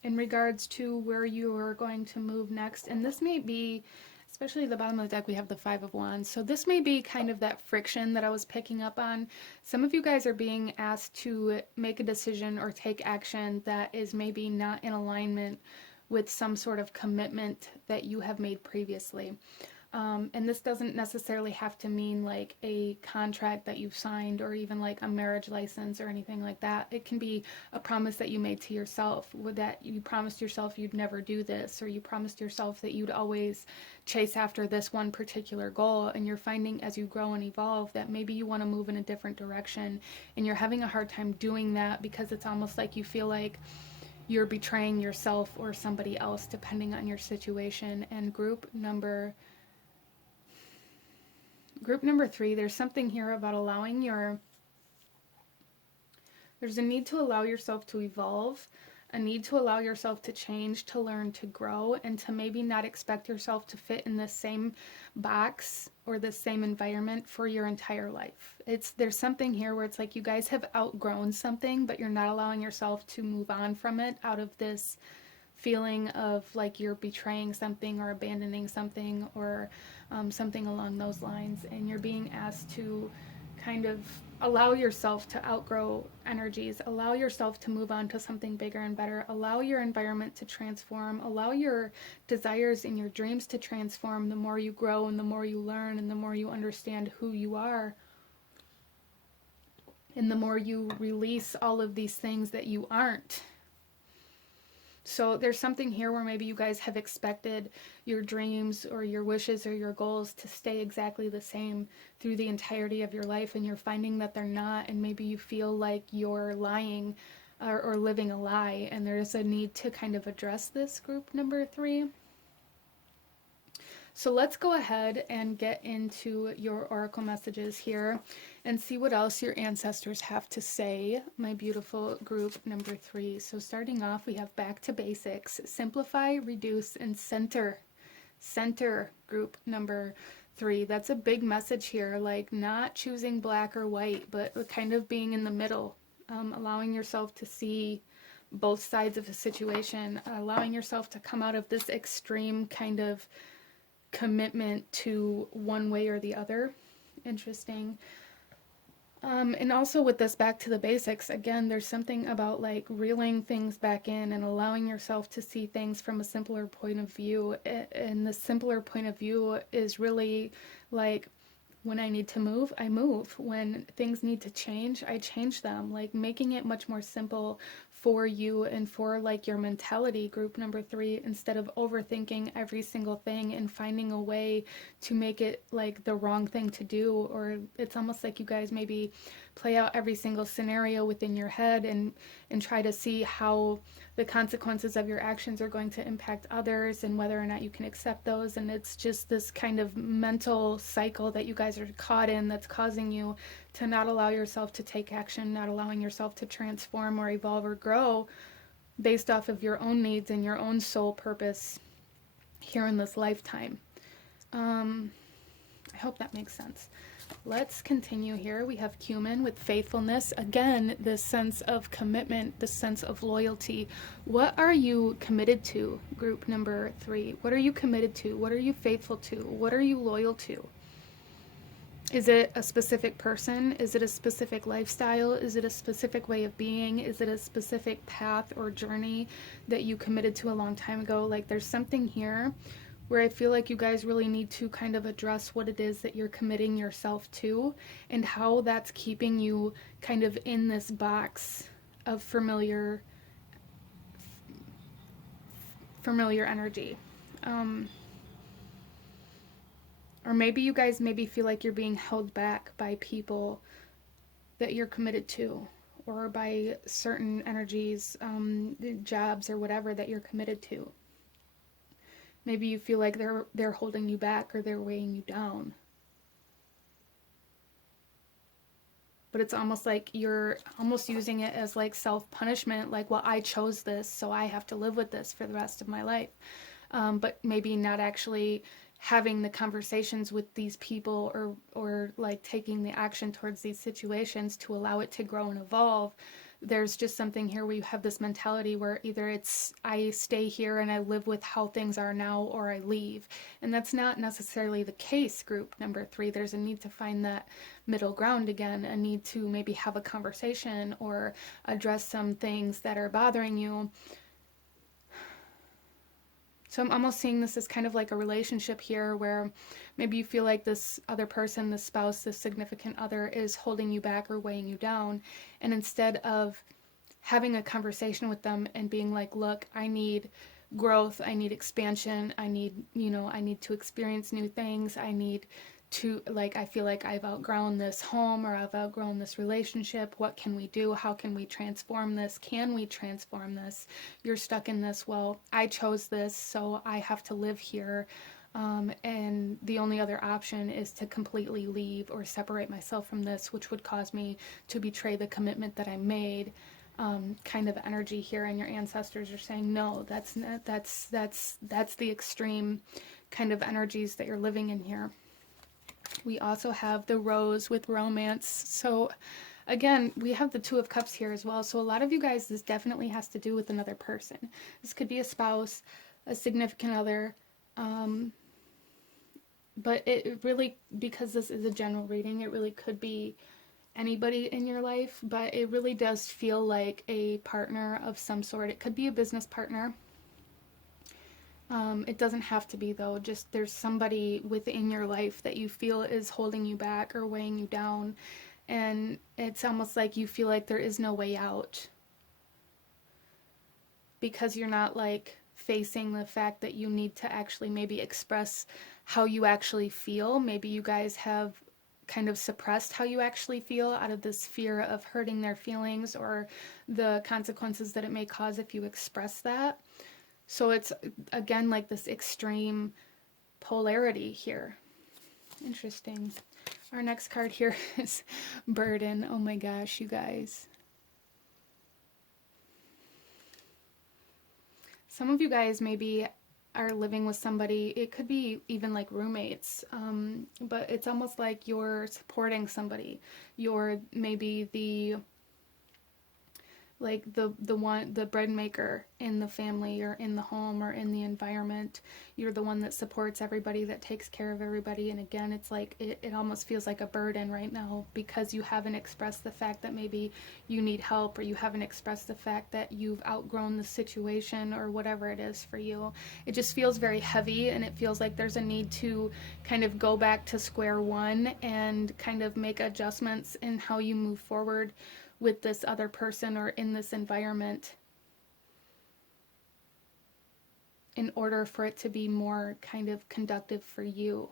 in regards to where you are going to move next. And this may be, especially at the bottom of the deck, we have the Five of Wands. So this may be kind of that friction that I was picking up on. Some of you guys are being asked to make a decision or take action that is maybe not in alignment with some sort of commitment that you have made previously. And this doesn't necessarily have to mean like a contract that you've signed or even like a marriage license or anything like that. It can be a promise that you made to yourself, that you promised yourself you'd never do this, or you promised yourself that you'd always chase after this one particular goal, and you're finding as you grow and evolve that maybe you want to move in a different direction, and you're having a hard time doing that because it's almost like you feel like you're betraying yourself or somebody else depending on your situation. And group number 3, there's something here about there's a need to allow yourself to evolve, a need to allow yourself to change, to learn, to grow, and to maybe not expect yourself to fit in the same box or the same environment for your entire life. There's something here where it's like you guys have outgrown something, but you're not allowing yourself to move on from it out of this feeling of like you're betraying something or abandoning something or something along those lines, and you're being asked to kind of allow yourself to outgrow energies, allow yourself to move on to something bigger and better, allow your environment to transform, allow your desires and your dreams to transform the more you grow and the more you learn and the more you understand who you are, and the more you release all of these things that you aren't. So there's something here where maybe you guys have expected your dreams or your wishes or your goals to stay exactly the same through the entirety of your life, and you're finding that they're not, and maybe you feel like you're lying or living a lie, and there's a need to kind of address this, group number 3. So let's go ahead and get into your oracle messages here and see what else your ancestors have to say, my beautiful group number 3. So starting off, we have back to basics, simplify, reduce, and center. Center, group number 3. That's a big message here, like not choosing black or white, but kind of being in the middle, allowing yourself to see both sides of a situation, allowing yourself to come out of this extreme kind of commitment to one way or the other. Interesting. And also with this back to the basics, again, there's something about like reeling things back in and allowing yourself to see things from a simpler point of view. And the simpler point of view is really like, when I need to move, I move. When things need to change, I change them. Like making it much more simple for you and for like your mentality, group number 3, instead of overthinking every single thing and finding a way to make it like the wrong thing to do. Or it's almost like you guys maybe play out every single scenario within your head and try to see how the consequences of your actions are going to impact others and whether or not you can accept those. And it's just this kind of mental cycle that you guys are caught in that's causing you to not allow yourself to take action, not allowing yourself to transform or evolve or grow based off of your own needs and your own soul purpose here in this lifetime. I hope that makes sense. Let's continue here. We have cumin with faithfulness. Again, this sense of commitment, this sense of loyalty. What are you committed to, group number 3? What are you committed to? What are you faithful to? What are you loyal to? Is it a specific person? Is it a specific lifestyle? Is it a specific way of being? Is it a specific path or journey that you committed to a long time ago? Like, there's something here where I feel like you guys really need to kind of address what it is that you're committing yourself to and how that's keeping you kind of in this box of familiar energy. Um, or maybe you guys maybe feel like you're being held back by people that you're committed to, or by certain energies, jobs, or whatever that you're committed to. Maybe you feel like they're holding you back or they're weighing you down. But it's almost like you're almost using it as like self-punishment, like, well, I chose this, so I have to live with this for the rest of my life. But maybe not actually having the conversations with these people, or like taking the action towards these situations to allow it to grow and evolve. There's just something here where you have this mentality where either it's I stay here and I live with how things are now, or I leave. And that's not necessarily the case, group number 3. There's a need to find that middle ground again, a need to maybe have a conversation or address some things that are bothering you. So I'm almost seeing this as kind of like a relationship here where maybe you feel like this other person, this spouse, this significant other is holding you back or weighing you down. And instead of having a conversation with them and being like, look, I need growth, I need expansion, I need to experience new things, I need to, like, I feel like I've outgrown this home or I've outgrown this relationship. What can we do? How can we transform this? Can we transform this? You're stuck in this. Well, I chose this, so I have to live here. And the only other option is to completely leave or separate myself from this, which would cause me to betray the commitment that I made. Kind of energy here, and your ancestors are saying, no, that's the extreme kind of energies that you're living in here. We also have the Rose with romance. So again, we have the Two of Cups here as well. So a lot of you guys, this definitely has to do with another person. This could be a spouse, a significant other. But it really, because this is a general reading, it really could be anybody in your life. But it really does feel like a partner of some sort. It could be a business partner. It doesn't have to be, though. Just there's somebody within your life that you feel is holding you back or weighing you down. And it's almost like you feel like there is no way out. Because you're not like facing the fact that you need to actually maybe express how you actually feel. Maybe you guys have kind of suppressed how you actually feel out of this fear of hurting their feelings or the consequences that it may cause if you express that. So it's, again, like this extreme polarity here. Interesting. Our next card here is burden. Oh my gosh, you guys. Some of you guys maybe are living with somebody. It could be even like roommates. But it's almost like you're supporting somebody. You're maybe the bread maker in the family or in the home or in the environment. You're the one that supports everybody, that takes care of everybody. And again, it's like it almost feels like a burden right now because you haven't expressed the fact that maybe you need help, or you haven't expressed the fact that you've outgrown the situation or whatever it is for you. It just feels very heavy, and it feels like there's a need to kind of go back to square one and kind of make adjustments in how you move forward with this other person or in this environment in order for it to be more kind of conductive for you.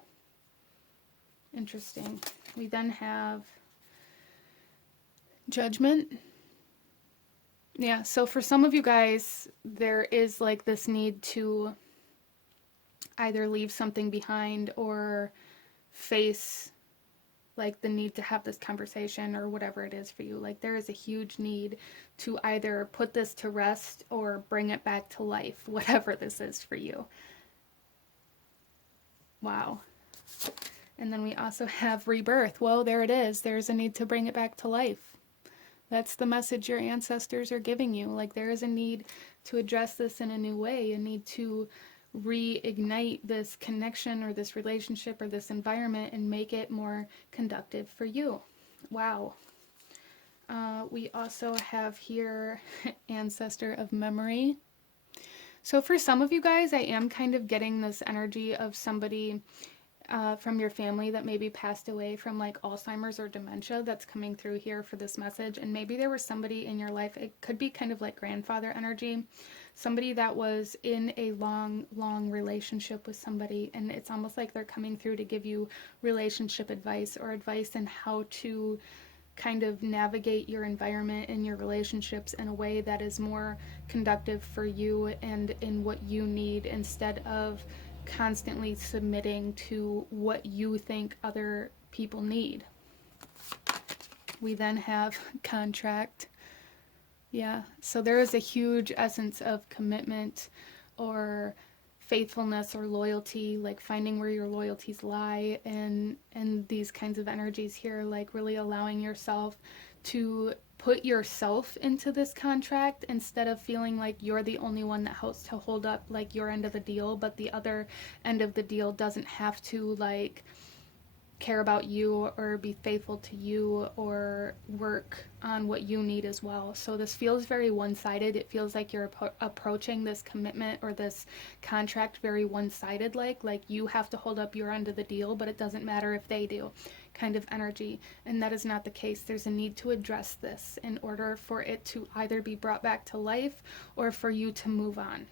Interesting. We then have Judgment. Yeah, so for some of you guys, there is like this need to either leave something behind or face like the need to have this conversation or whatever it is for you. Like there is a huge need to either put this to rest or bring it back to life, whatever this is for you. Wow. And then we also have rebirth. Well, there it is. There's a need to bring it back to life. That's the message your ancestors are giving you. Like there is a need to address this in a new way, a need to reignite this connection or this relationship or this environment and make it more conductive for you. Wow. We also have here Ancestor of Memory. So for some of you guys, I am kind of getting this energy of somebody from your family that maybe passed away from like Alzheimer's or dementia that's coming through here for this message. And maybe there was somebody in your life, it could be kind of like grandfather energy, somebody that was in a long relationship with somebody, and it's almost like they're coming through to give you relationship advice or advice in how to kind of navigate your environment and your relationships in a way that is more conductive for you and in what you need, instead of constantly submitting to what you think other people need. We then have contract. Yeah, so there is a huge essence of commitment or faithfulness or loyalty, like finding where your loyalties lie, and these kinds of energies here, like really allowing yourself to put yourself into this contract instead of feeling like you're the only one that has to hold up like your end of the deal, but the other end of the deal doesn't have to like care about you or be faithful to you or work on what you need as well. So this feels very one-sided. It feels like you're approaching this commitment or this contract very one-sided, like you have to hold up your end of the deal, but it doesn't matter if they do, kind of energy. And that is not the case. There's a need to address this in order for it to either be brought back to life or for you to move on.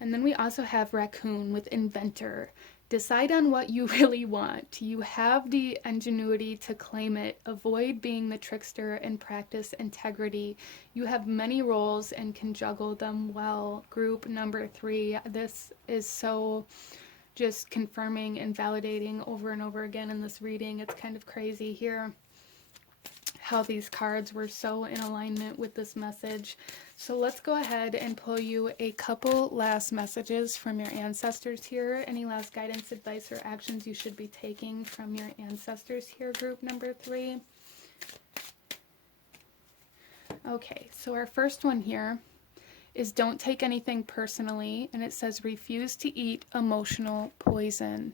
And then we also have Raccoon with Inventor. Decide on what you really want. You have the ingenuity to claim it. Avoid being the trickster and practice integrity. You have many roles and can juggle them well. Group number 3. This is so just confirming and validating over and over again in this reading. It's kind of crazy here how these cards were so in alignment with this message. So let's go ahead and pull you a couple last messages from your ancestors here. Any last guidance, advice, or actions you should be taking from your ancestors here, group number 3. Okay, so our first one here is don't take anything personally, and it says refuse to eat emotional poison.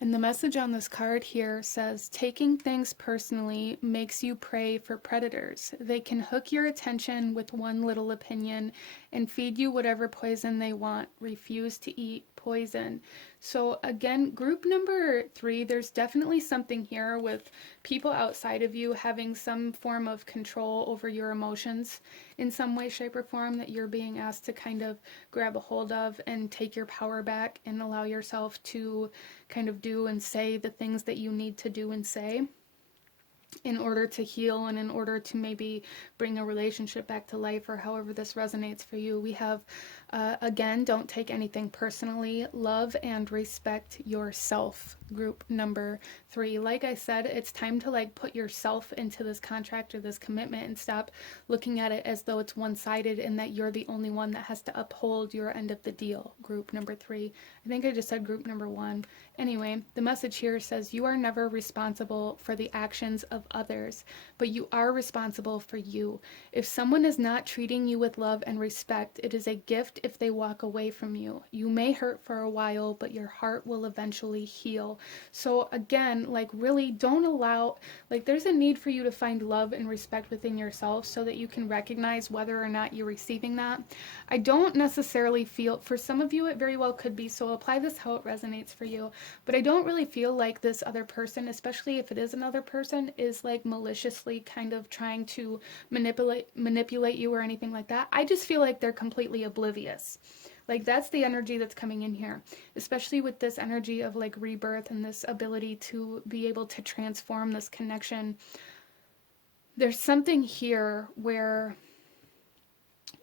And the message on this card here says, taking things personally makes you prey for predators. They can hook your attention with one little opinion and feed you whatever poison they want. Refuse to eat poison. So again, group number 3, there's definitely something here with people outside of you having some form of control over your emotions in some way, shape, or form that you're being asked to kind of grab a hold of and take your power back and allow yourself to kind of do and say the things that you need to do and say in order to heal and in order to maybe bring a relationship back to life, or however this resonates for you. We have, again, don't take anything personally. Love and respect yourself, group number 3. Like I said, it's time to like put yourself into this contract or this commitment and stop looking at it as though it's one-sided and that you're the only one that has to uphold your end of the deal, group number 3. I think I just said group number 1. Anyway, the message here says you are never responsible for the actions of others, but you are responsible for you. If someone is not treating you with love and respect, it is a gift if they walk away from you. You may hurt for a while, but your heart will eventually heal. So again, like really don't allow, like there's a need for you to find love and respect within yourself so that you can recognize whether or not you're receiving that. I don't necessarily feel, for some of you it very well could be, so apply this how it resonates for you. But I don't really feel like this other person, especially if it is another person, is like maliciously kind of trying to manipulate you or anything like that. I just feel like they're completely oblivious. Like that's the energy that's coming in here, especially with this energy of like rebirth and this ability to be able to transform this connection. There's something here where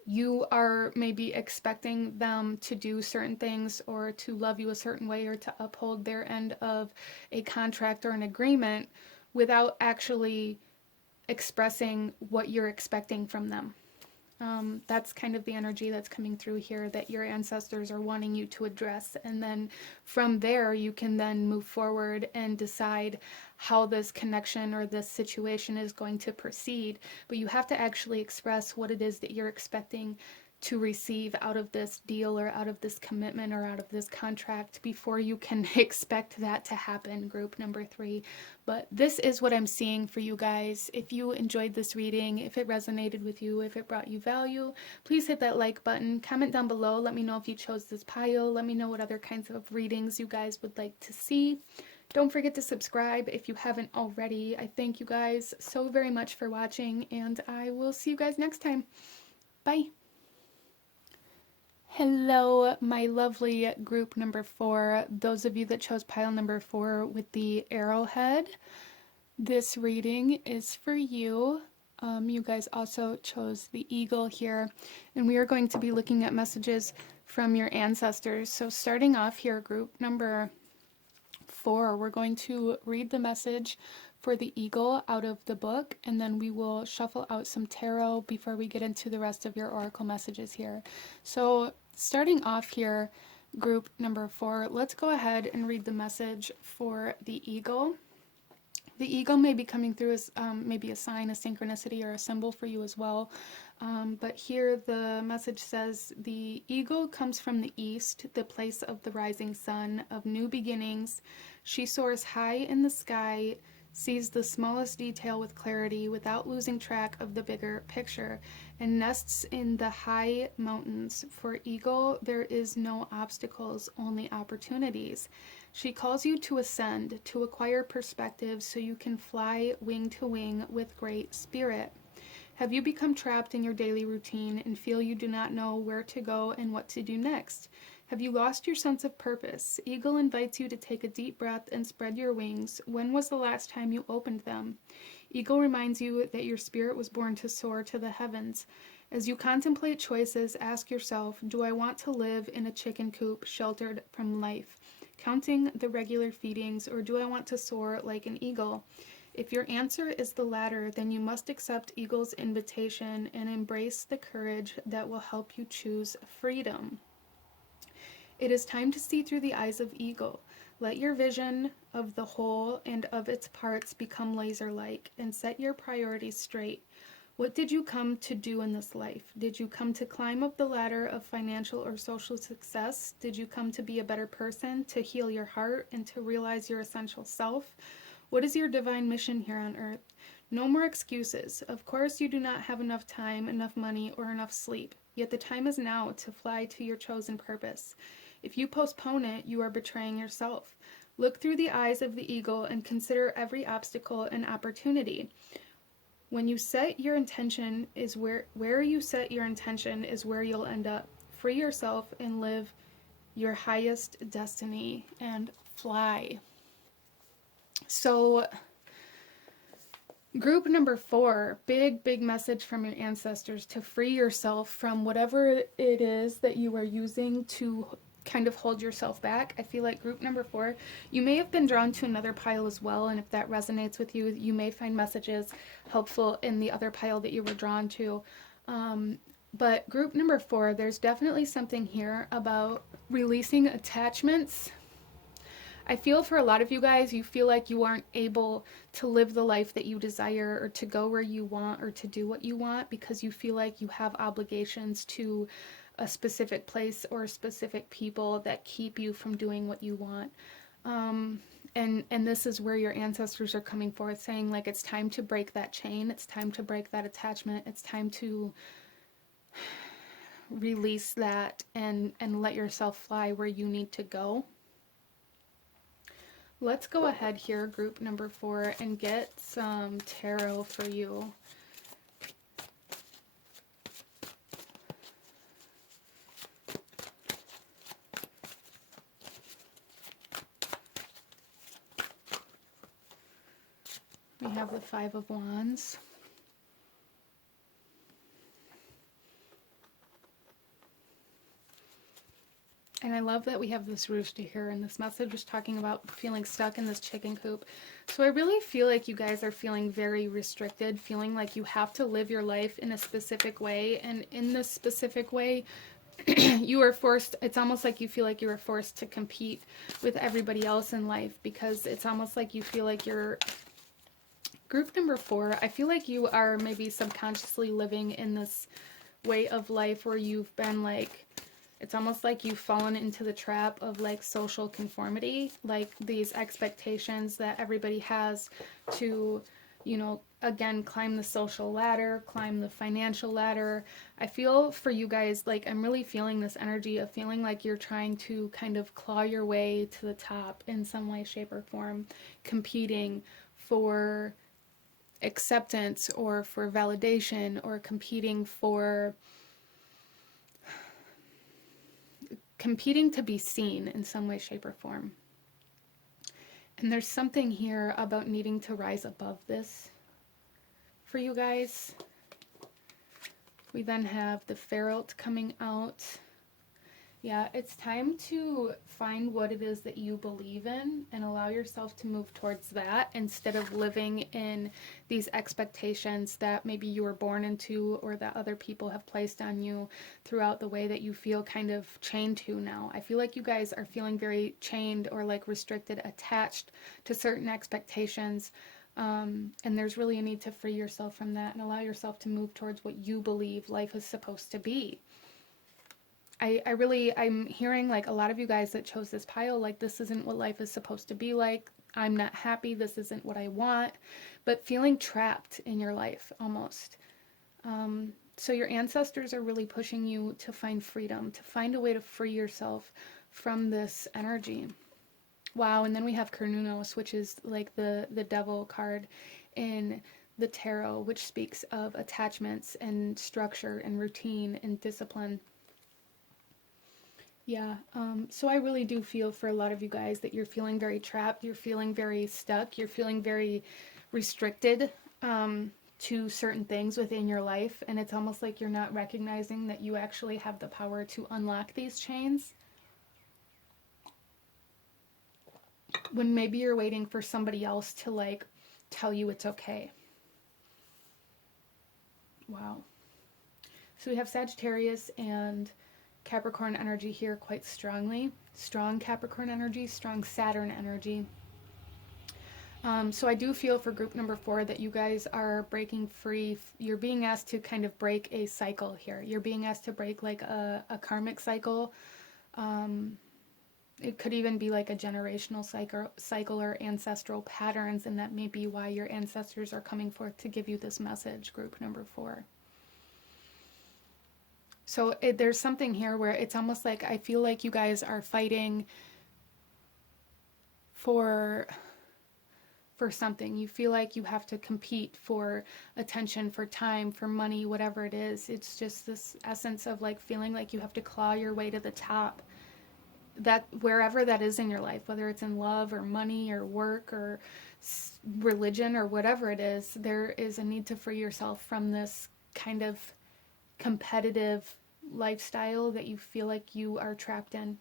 you are maybe expecting them to do certain things or to love you a certain way or to uphold their end of a contract or an agreement without actually expressing what you're expecting from them. That's kind of the energy that's coming through here that your ancestors are wanting you to address. And then from there, you can then move forward and decide how this connection or this situation is going to proceed. But you have to actually express what it is that you're expecting to receive out of this deal or out of this commitment or out of this contract before you can expect that to happen, group number 3. But this is what I'm seeing for you guys. If you enjoyed this reading, if it resonated with you, if it brought you value, please hit that like button. Comment down below. Let me know if you chose this pile. Let me know what other kinds of readings you guys would like to see. Don't forget to subscribe if you haven't already. I thank you guys so very much for watching, and I will see you guys next time. Bye. Hello, my lovely group number 4. Those of you that chose pile number 4 with the arrowhead, this reading is for you. You guys also chose the eagle here, and we are going to be looking at messages from your ancestors. So starting off here, group number 4, we're going to read the message for the eagle out of the book, and then we will shuffle out some tarot before we get into the rest of your oracle messages here. So starting off here, group number 4, let's go ahead and read the message for the eagle. The eagle may be coming through as maybe a sign, a synchronicity, or a symbol for you as well. But here the message says, the eagle comes from the east, the place of the rising sun, of new beginnings. She soars high in the sky, sees the smallest detail with clarity without losing track of the bigger picture, and nests in the high mountains. For eagle, there is no obstacles, only opportunities. She calls you to ascend, to acquire perspective so you can fly wing to wing with great spirit. Have you become trapped in your daily routine and feel you do not know where to go and what to do next? Have you lost your sense of purpose? Eagle invites you to take a deep breath and spread your wings. When was the last time you opened them? Eagle reminds you that your spirit was born to soar to the heavens. As you contemplate choices, ask yourself, do I want to live in a chicken coop sheltered from life, counting the regular feedings, or do I want to soar like an eagle? If your answer is the latter, then you must accept Eagle's invitation and embrace the courage that will help you choose freedom. It is time to see through the eyes of Eagle. Let your vision of the whole and of its parts become laser-like, and set your priorities straight. What did you come to do in this life? Did you come to climb up the ladder of financial or social success? Did you come to be a better person, to heal your heart, and to realize your essential self? What is your divine mission here on earth? No more excuses. Of course, you do not have enough time, enough money, or enough sleep. Yet the time is now to fly to your chosen purpose. If you postpone it, you are betraying yourself. Look through the eyes of the eagle and consider every obstacle an opportunity. When you set your intention is where you set your intention is where you'll end up. Free yourself and live your highest destiny and fly. So group number 4, big message from your ancestors to free yourself from whatever it is that you are using to kind of hold yourself back. I feel like group number 4, you may have been drawn to another pile as well, and if that resonates with you, you may find messages helpful in the other pile that you were drawn to. But group number 4, there's definitely something here about releasing attachments. I feel for a lot of you guys, you feel like you aren't able to live the life that you desire, or to go where you want, or to do what you want, because you feel like you have obligations to a specific place or specific people that keep you from doing what you want. And this is where your ancestors are coming forth saying, like, it's time to break that chain. It's time to break that attachment. It's time to release that and let yourself fly where you need to go. Let's go ahead here, group number 4, and get some tarot for you. We have the 5 of Wands. And I love that we have this rooster here, and this message is talking about feeling stuck in this chicken coop. So I really feel like you guys are feeling very restricted, feeling like you have to live your life in a specific way, and in this specific way, you are forced, it's almost like you feel like you are forced to compete with everybody else in life, because it's almost like you feel like you're, group number 4, I feel like you are maybe subconsciously living in this way of life where you've been like, it's almost like you've fallen into the trap of like social conformity, like these expectations that everybody has to, you know, again, climb the social ladder, climb the financial ladder. I feel for you guys, like I'm really feeling this energy of feeling like you're trying to kind of claw your way to the top in some way, shape, or form, competing for acceptance or for validation, or competing to be seen in some way, shape, or form. And there's something here about needing to rise above this for you guys. We then have the Ferret coming out. Yeah, it's time to find what it is that you believe in and allow yourself to move towards that instead of living in these expectations that maybe you were born into or that other people have placed on you throughout the way that you feel kind of chained to now. I feel like you guys are feeling very chained or like restricted, attached to certain expectations. And there's really a need to free yourself from that and allow yourself to move towards what you believe life is supposed to be. I'm hearing like a lot of you guys that chose this pile, like this isn't what life is supposed to be like. I'm not happy. This isn't what I want. But feeling trapped in your life almost. So your ancestors are really pushing you to find freedom, to find a way to free yourself from this energy. Wow, and then we have Cernunnos, which is like the devil card in the tarot, which speaks of attachments and structure and routine and discipline. Yeah, so I really do feel for a lot of you guys that you're feeling very trapped, you're feeling very stuck, you're feeling very restricted to certain things within your life, and it's almost like you're not recognizing that you actually have the power to unlock these chains. When maybe you're waiting for somebody else to like tell you it's okay. Wow. So we have Sagittarius and Capricorn energy here quite strongly. Strong Capricorn energy, strong Saturn energy. So I do feel for group number 4 that you guys are breaking free. You're being asked to kind of break a cycle here. You're being asked to break like a karmic cycle. It could even be like a generational cycle or ancestral patterns, and that may be why your ancestors are coming forth to give you this message, group number 4. So there's something here where it's almost like I feel like you guys are fighting for something. You feel like you have to compete for attention, for time, for money, whatever it is. It's just this essence of like feeling like you have to claw your way to the top. That wherever that is in your life, whether it's in love or money or work or religion or whatever it is, there is a need to free yourself from this kind of competitive lifestyle that you feel like you are trapped in.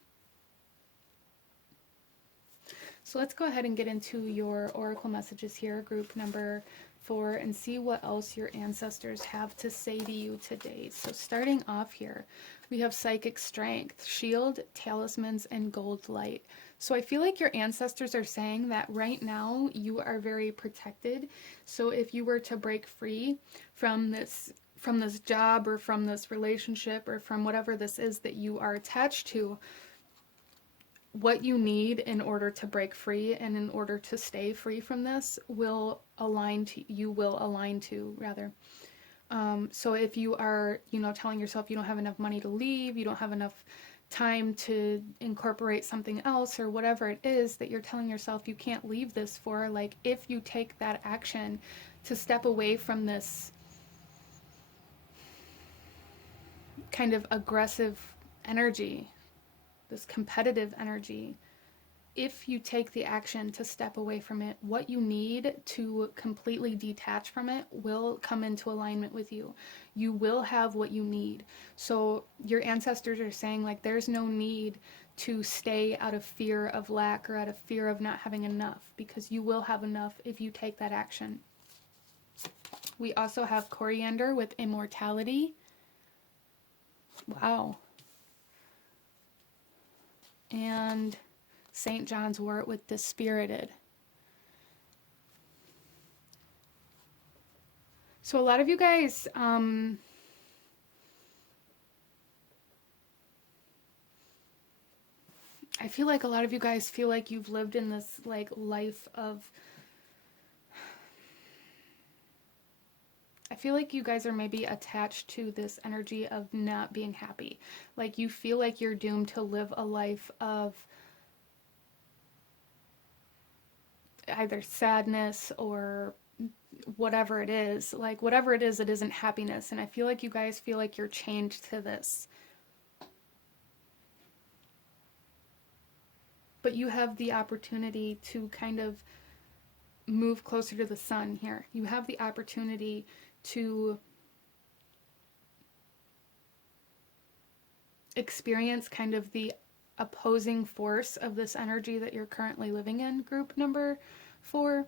So let's go ahead and get into your oracle messages here, group number 4, and see what else your ancestors have to say to you today. So starting off here, we have psychic strength, shield, talismans, and gold light. So I feel like your ancestors are saying that right now you are very protected. So if you were to break free from this job or from this relationship or from whatever this is that you are attached to, what you need in order to break free and in order to stay free from this will align to rather. So if you are, telling yourself you don't have enough money to leave, you don't have enough time to incorporate something else or whatever it is that you're telling yourself you can't leave this for, like if you take that action to step away from this kind of aggressive energy, this competitive energy, if you take the action to step away from it, what you need to completely detach from it will come into alignment with you. You will have what you need. So your ancestors are saying like there's no need to stay out of fear of lack or out of fear of not having enough, because you will have enough if you take that action. We also have coriander with immortality. Wow. And St. John's wort with dispirited. So a lot of you guys feel like a lot of you guys feel like you've lived in this like life of, I feel like you guys are maybe attached to this energy of not being happy. Like you feel like you're doomed to live a life of either sadness or whatever it is. Like whatever it is, it isn't happiness. And I feel like you guys feel like you're chained to this. But you have the opportunity to kind of move closer to the sun here. You have the opportunity to experience kind of the opposing force of this energy that you're currently living in, group number 4.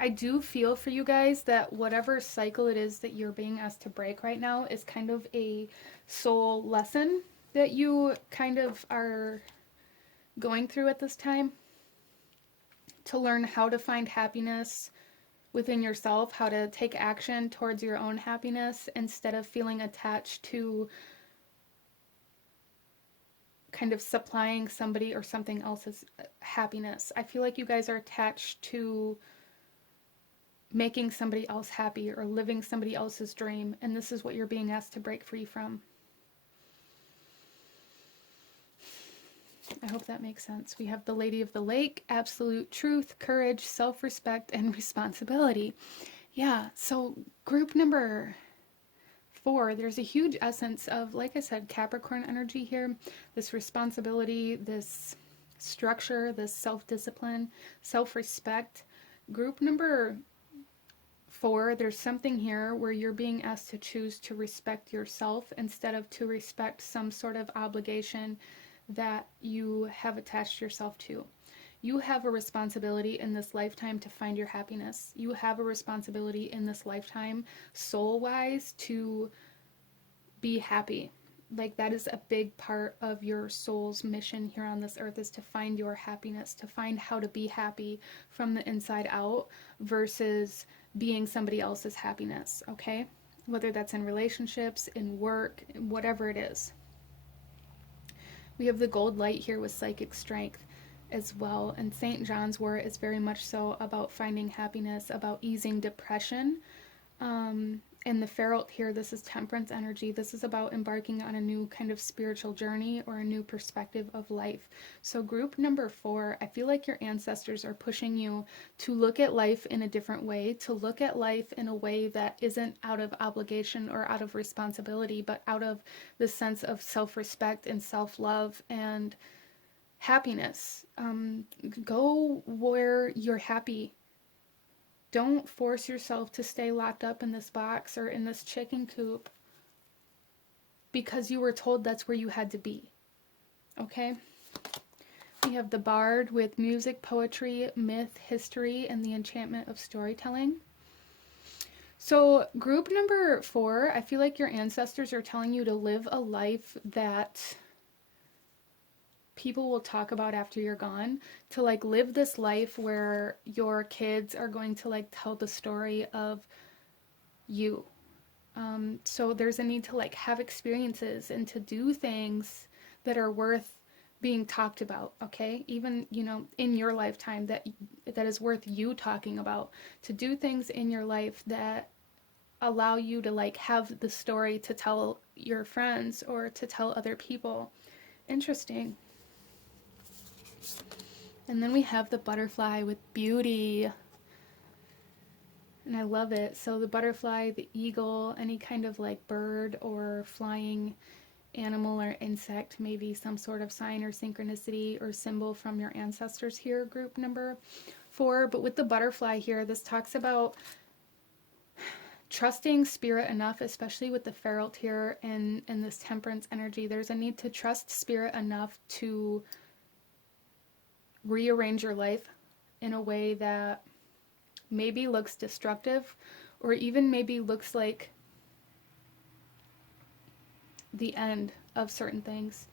I do feel for you guys that whatever cycle it is that you're being asked to break right now is kind of a soul lesson that you kind of are going through at this time, to learn how to find happiness within yourself, how to take action towards your own happiness instead of feeling attached to kind of supplying somebody or something else's happiness. I feel like you guys are attached to making somebody else happy or living somebody else's dream, and this is what you're being asked to break free from. I hope that makes sense. We have the Lady of the Lake, absolute truth, courage, self-respect, and responsibility. Yeah, so group number 4, there's a huge essence of, like I said, Capricorn energy here. This responsibility, this structure, this self-discipline, self-respect. Group number 4, there's something here where you're being asked to choose to respect yourself instead of to respect some sort of obligation that you have attached yourself to. You have a responsibility in this lifetime to find your happiness. You have a responsibility in this lifetime, soul-wise, to be happy. Like that is a big part of your soul's mission here on this earth, is to find your happiness, to find how to be happy from the inside out versus being somebody else's happiness, okay? Whether that's in relationships, in work, whatever it is. We have the gold light here with psychic strength as well. And St. John's wort is very much so about finding happiness, about easing depression. And the ferret here, this is temperance energy. This is about embarking on a new kind of spiritual journey or a new perspective of life. So group number 4, I feel like your ancestors are pushing you to look at life in a different way, to look at life in a way that isn't out of obligation or out of responsibility, but out of the sense of self-respect and self-love and happiness. Go where you're happy. Don't force yourself to stay locked up in this box or in this chicken coop because you were told that's where you had to be. Okay? We have the Bard with music, poetry, myth, history, and the enchantment of storytelling. So group number 4, I feel like your ancestors are telling you to live a life that people will talk about after you're gone, to like live this life where your kids are going to like tell the story of you. So there's a need to like have experiences and to do things that are worth being talked about, okay? Even, you know, in your lifetime that is worth you talking about, to do things in your life that allow you to like have the story to tell your friends or to tell other people. Interesting. And then we have the butterfly with beauty. And I love it. So the butterfly, the eagle, any kind of like bird or flying animal or insect, maybe some sort of sign or synchronicity or symbol from your ancestors here, group number 4. But with the butterfly here, this talks about trusting spirit enough, especially with the ferret here and this temperance energy. There's a need to trust spirit enough to rearrange your life in a way that maybe looks destructive or even maybe looks like the end of certain things,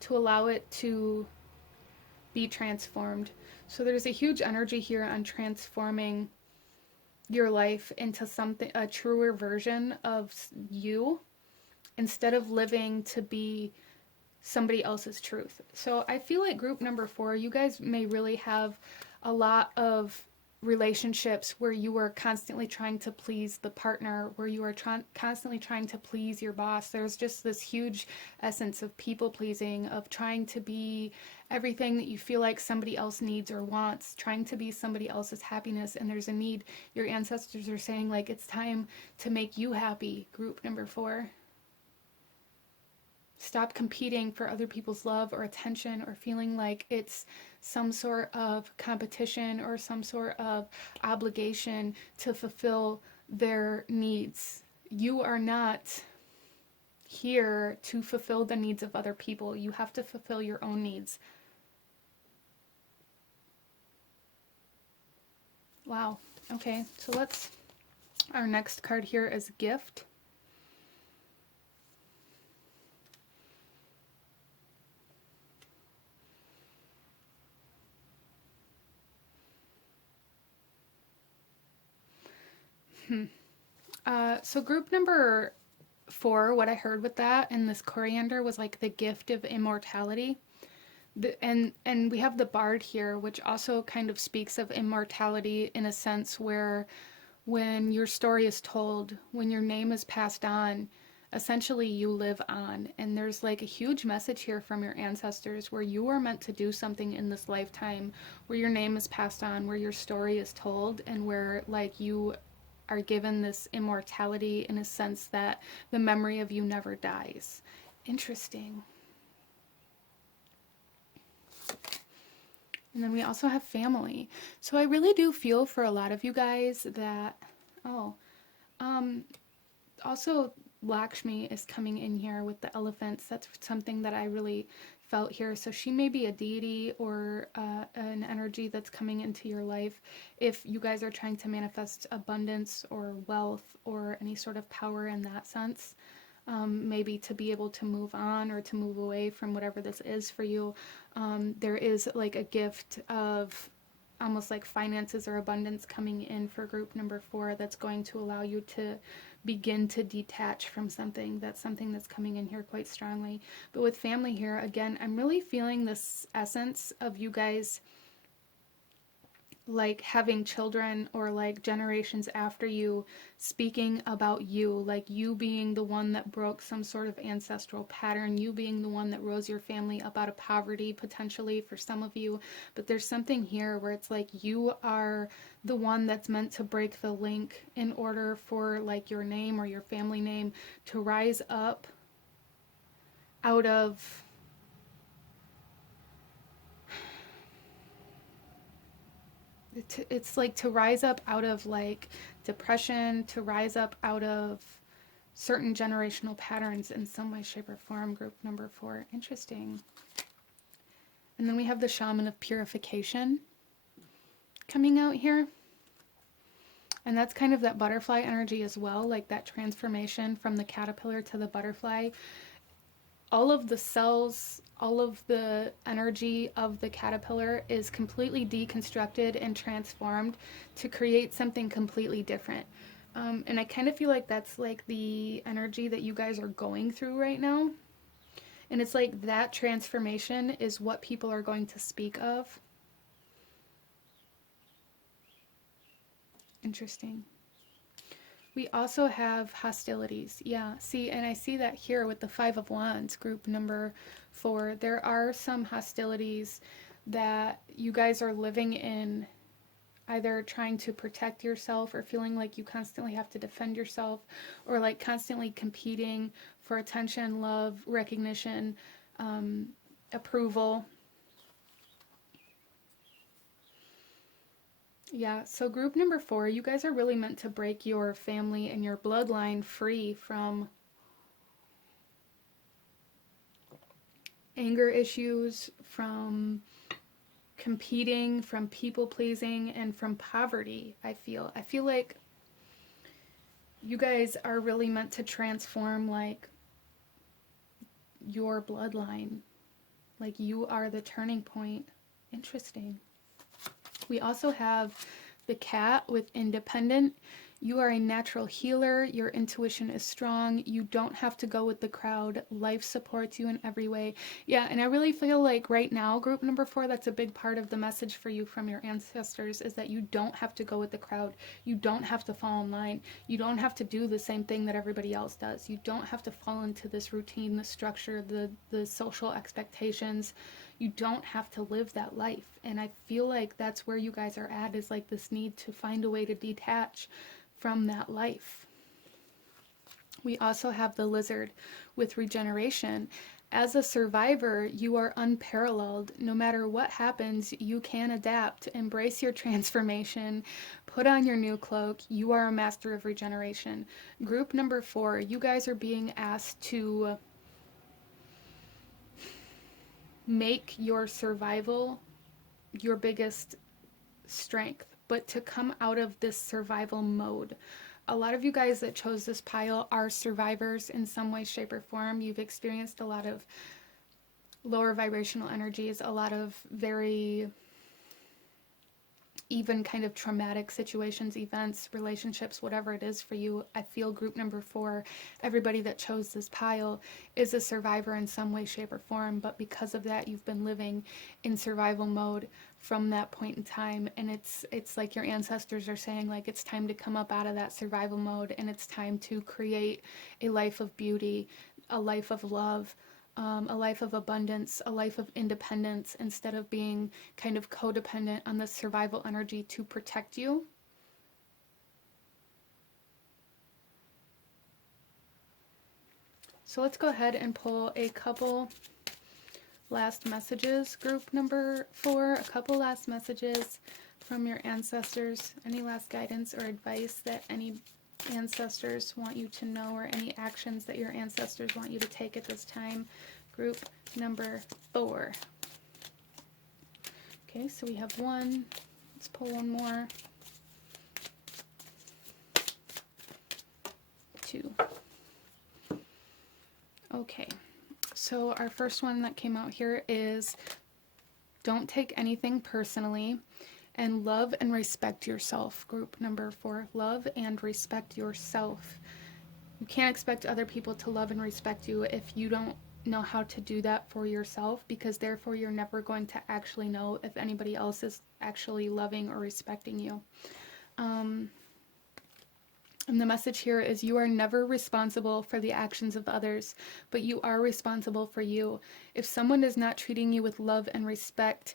to allow it to be transformed. So there's a huge energy here on transforming your life into something, a truer version of you, instead of living to be somebody else's truth. So I feel like group number 4, you guys may really have a lot of relationships where you are constantly trying to please the partner, where you are constantly trying to please your boss. There's just this huge essence of people pleasing, of trying to be everything that you feel like somebody else needs or wants, trying to be somebody else's happiness. And there's a need. Your ancestors are saying, like, it's time to make you happy, group number 4. Stop competing for other people's love or attention, or feeling like it's some sort of competition or some sort of obligation to fulfill their needs. You are not here to fulfill the needs of other people. You have to fulfill your own needs. Wow. Okay, so our next card here is gift. So group number 4, what I heard with that and this coriander was like the gift of immortality. And we have the bard here, which also kind of speaks of immortality in a sense where when your story is told, when your name is passed on, essentially you live on. And there's like a huge message here from your ancestors where you are meant to do something in this lifetime, where your name is passed on, where your story is told, and where like you are given this immortality in a sense that the memory of you never dies. Interesting. And then we also have family. So I really do feel for a lot of you guys that, also Lakshmi is coming in here with the elephants. That's something that I really felt here. So she may be a deity or an energy that's coming into your life if you guys are trying to manifest abundance or wealth or any sort of power in that sense. Maybe to be able to move on or to move away from whatever this is for you. There is like a gift of almost like finances or abundance coming in for group number 4 that's going to allow you to begin to detach from something that's coming in here quite strongly. But with family here, again, I'm really feeling this essence of you guys like having children or like generations after you speaking about you, like you being the one that broke some sort of ancestral pattern, you being the one that rose your family up out of poverty potentially for some of you. But there's something here where it's like you are the one that's meant to break the link in order for like your name or your family name to rise up out of it's like to rise up out of like depression, to rise up out of certain generational patterns in some way, shape, or form, group number 4. Interesting. And then we have the shaman of purification coming out here. And that's kind of that butterfly energy as well, like that transformation from the caterpillar to the butterfly. All of the cells, all of the energy of the caterpillar is completely deconstructed and transformed to create something completely different. And I kind of feel like that's like the energy that you guys are going through right now. And it's like that transformation is what people are going to speak of. Interesting. We also have hostilities. Yeah, see, and I see that here with the 5 of Wands, group number 4. There are some hostilities that you guys are living in, either trying to protect yourself or feeling like you constantly have to defend yourself, or like constantly competing for attention, love, recognition, approval. Yeah, so group number 4, you guys are really meant to break your family and your bloodline free from anger issues, from competing, from people pleasing, and from poverty. I feel like you guys are really meant to transform like your bloodline. Like you are the turning point. Interesting. We also have the cat with independent. You are a natural healer. Your intuition is strong. You don't have to go with the crowd. Life supports you in every way. Yeah, and I really feel like right now, group number 4, that's a big part of the message for you from your ancestors, is that you don't have to go with the crowd. You don't have to fall in line. You don't have to do the same thing that everybody else does. You don't have to fall into this routine, the structure, the social expectations. You don't have to live that life. And I feel like that's where you guys are at, is like this need to find a way to detach from that life. We also have the lizard with regeneration. As a survivor, you are unparalleled. No matter what happens, you can adapt, embrace your transformation, put on your new cloak. You are a master of regeneration. Group number 4, you guys are being asked to make your survival your biggest strength, but to come out of this survival mode. A lot of you guys that chose this pile are survivors in some way, shape, or form. You've experienced a lot of lower vibrational energies, a lot of very even kind of traumatic situations, events, relationships, whatever it is for you. I feel group number 4, everybody that chose this pile is a survivor in some way, shape, or form, but because of that, you've been living in survival mode from that point in time, and it's like your ancestors are saying, like, it's time to come up out of that survival mode, and it's time to create a life of beauty, a life of love, a life of abundance, a life of independence, instead of being kind of codependent on the survival energy to protect you. So let's go ahead and pull a couple last messages, group number 4, a couple last messages from your ancestors. Any last guidance or advice that any ancestors want you to know, or any actions that your ancestors want you to take at this time? Group number 4. Okay, so we have 1. Let's pull one more. 2. Okay, so our first one that came out here is don't take anything personally, and love and respect yourself. Group number 4, love and respect yourself. You can't expect other people to love and respect you if you don't know how to do that for yourself, because therefore you're never going to actually know if anybody else is actually loving or respecting you. And the message here is you are never responsible for the actions of others, but you are responsible for you. If someone is not treating you with love and respect,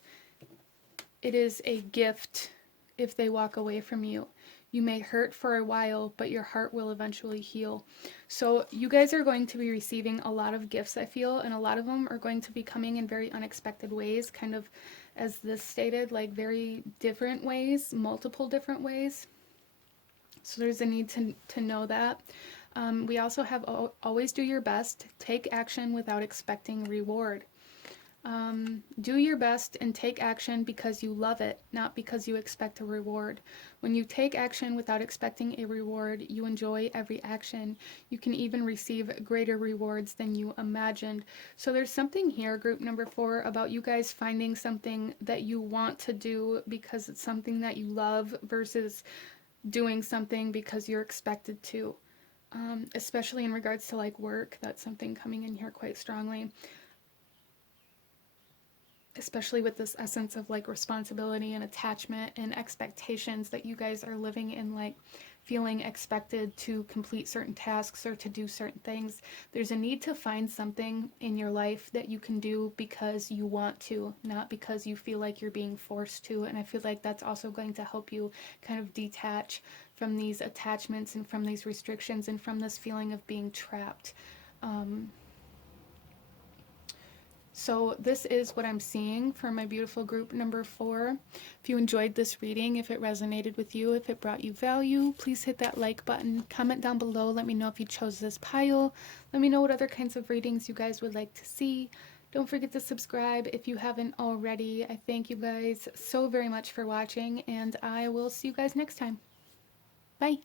it is a gift if they walk away from you. You may hurt for a while, but your heart will eventually heal. So you guys are going to be receiving a lot of gifts, I feel, and a lot of them are going to be coming in very unexpected ways, kind of as this stated, like very different ways, multiple different ways. So there's a need to know that. We also have always do your best, take action without expecting reward. Do your best and take action because you love it, not because you expect a reward. When you take action without expecting a reward, you enjoy every action. You can even receive greater rewards than you imagined. So there's something here, group number 4, about you guys finding something that you want to do because it's something that you love versus doing something because you're expected to. Especially in regards to like work, that's something coming in here quite strongly. Especially with this essence of like responsibility and attachment and expectations that you guys are living in, like feeling expected to complete certain tasks or to do certain things. There's a need to find something in your life that you can do because you want to, not because you feel like you're being forced to. And I feel like that's also going to help you kind of detach from these attachments and from these restrictions and from this feeling of being trapped. So this is what I'm seeing for my beautiful group number 4. If you enjoyed this reading, if it resonated with you, if it brought you value, please hit that like button. Comment down below. Let me know if you chose this pile. Let me know what other kinds of readings you guys would like to see. Don't forget to subscribe if you haven't already. I thank you guys so very much for watching, and I will see you guys next time. Bye.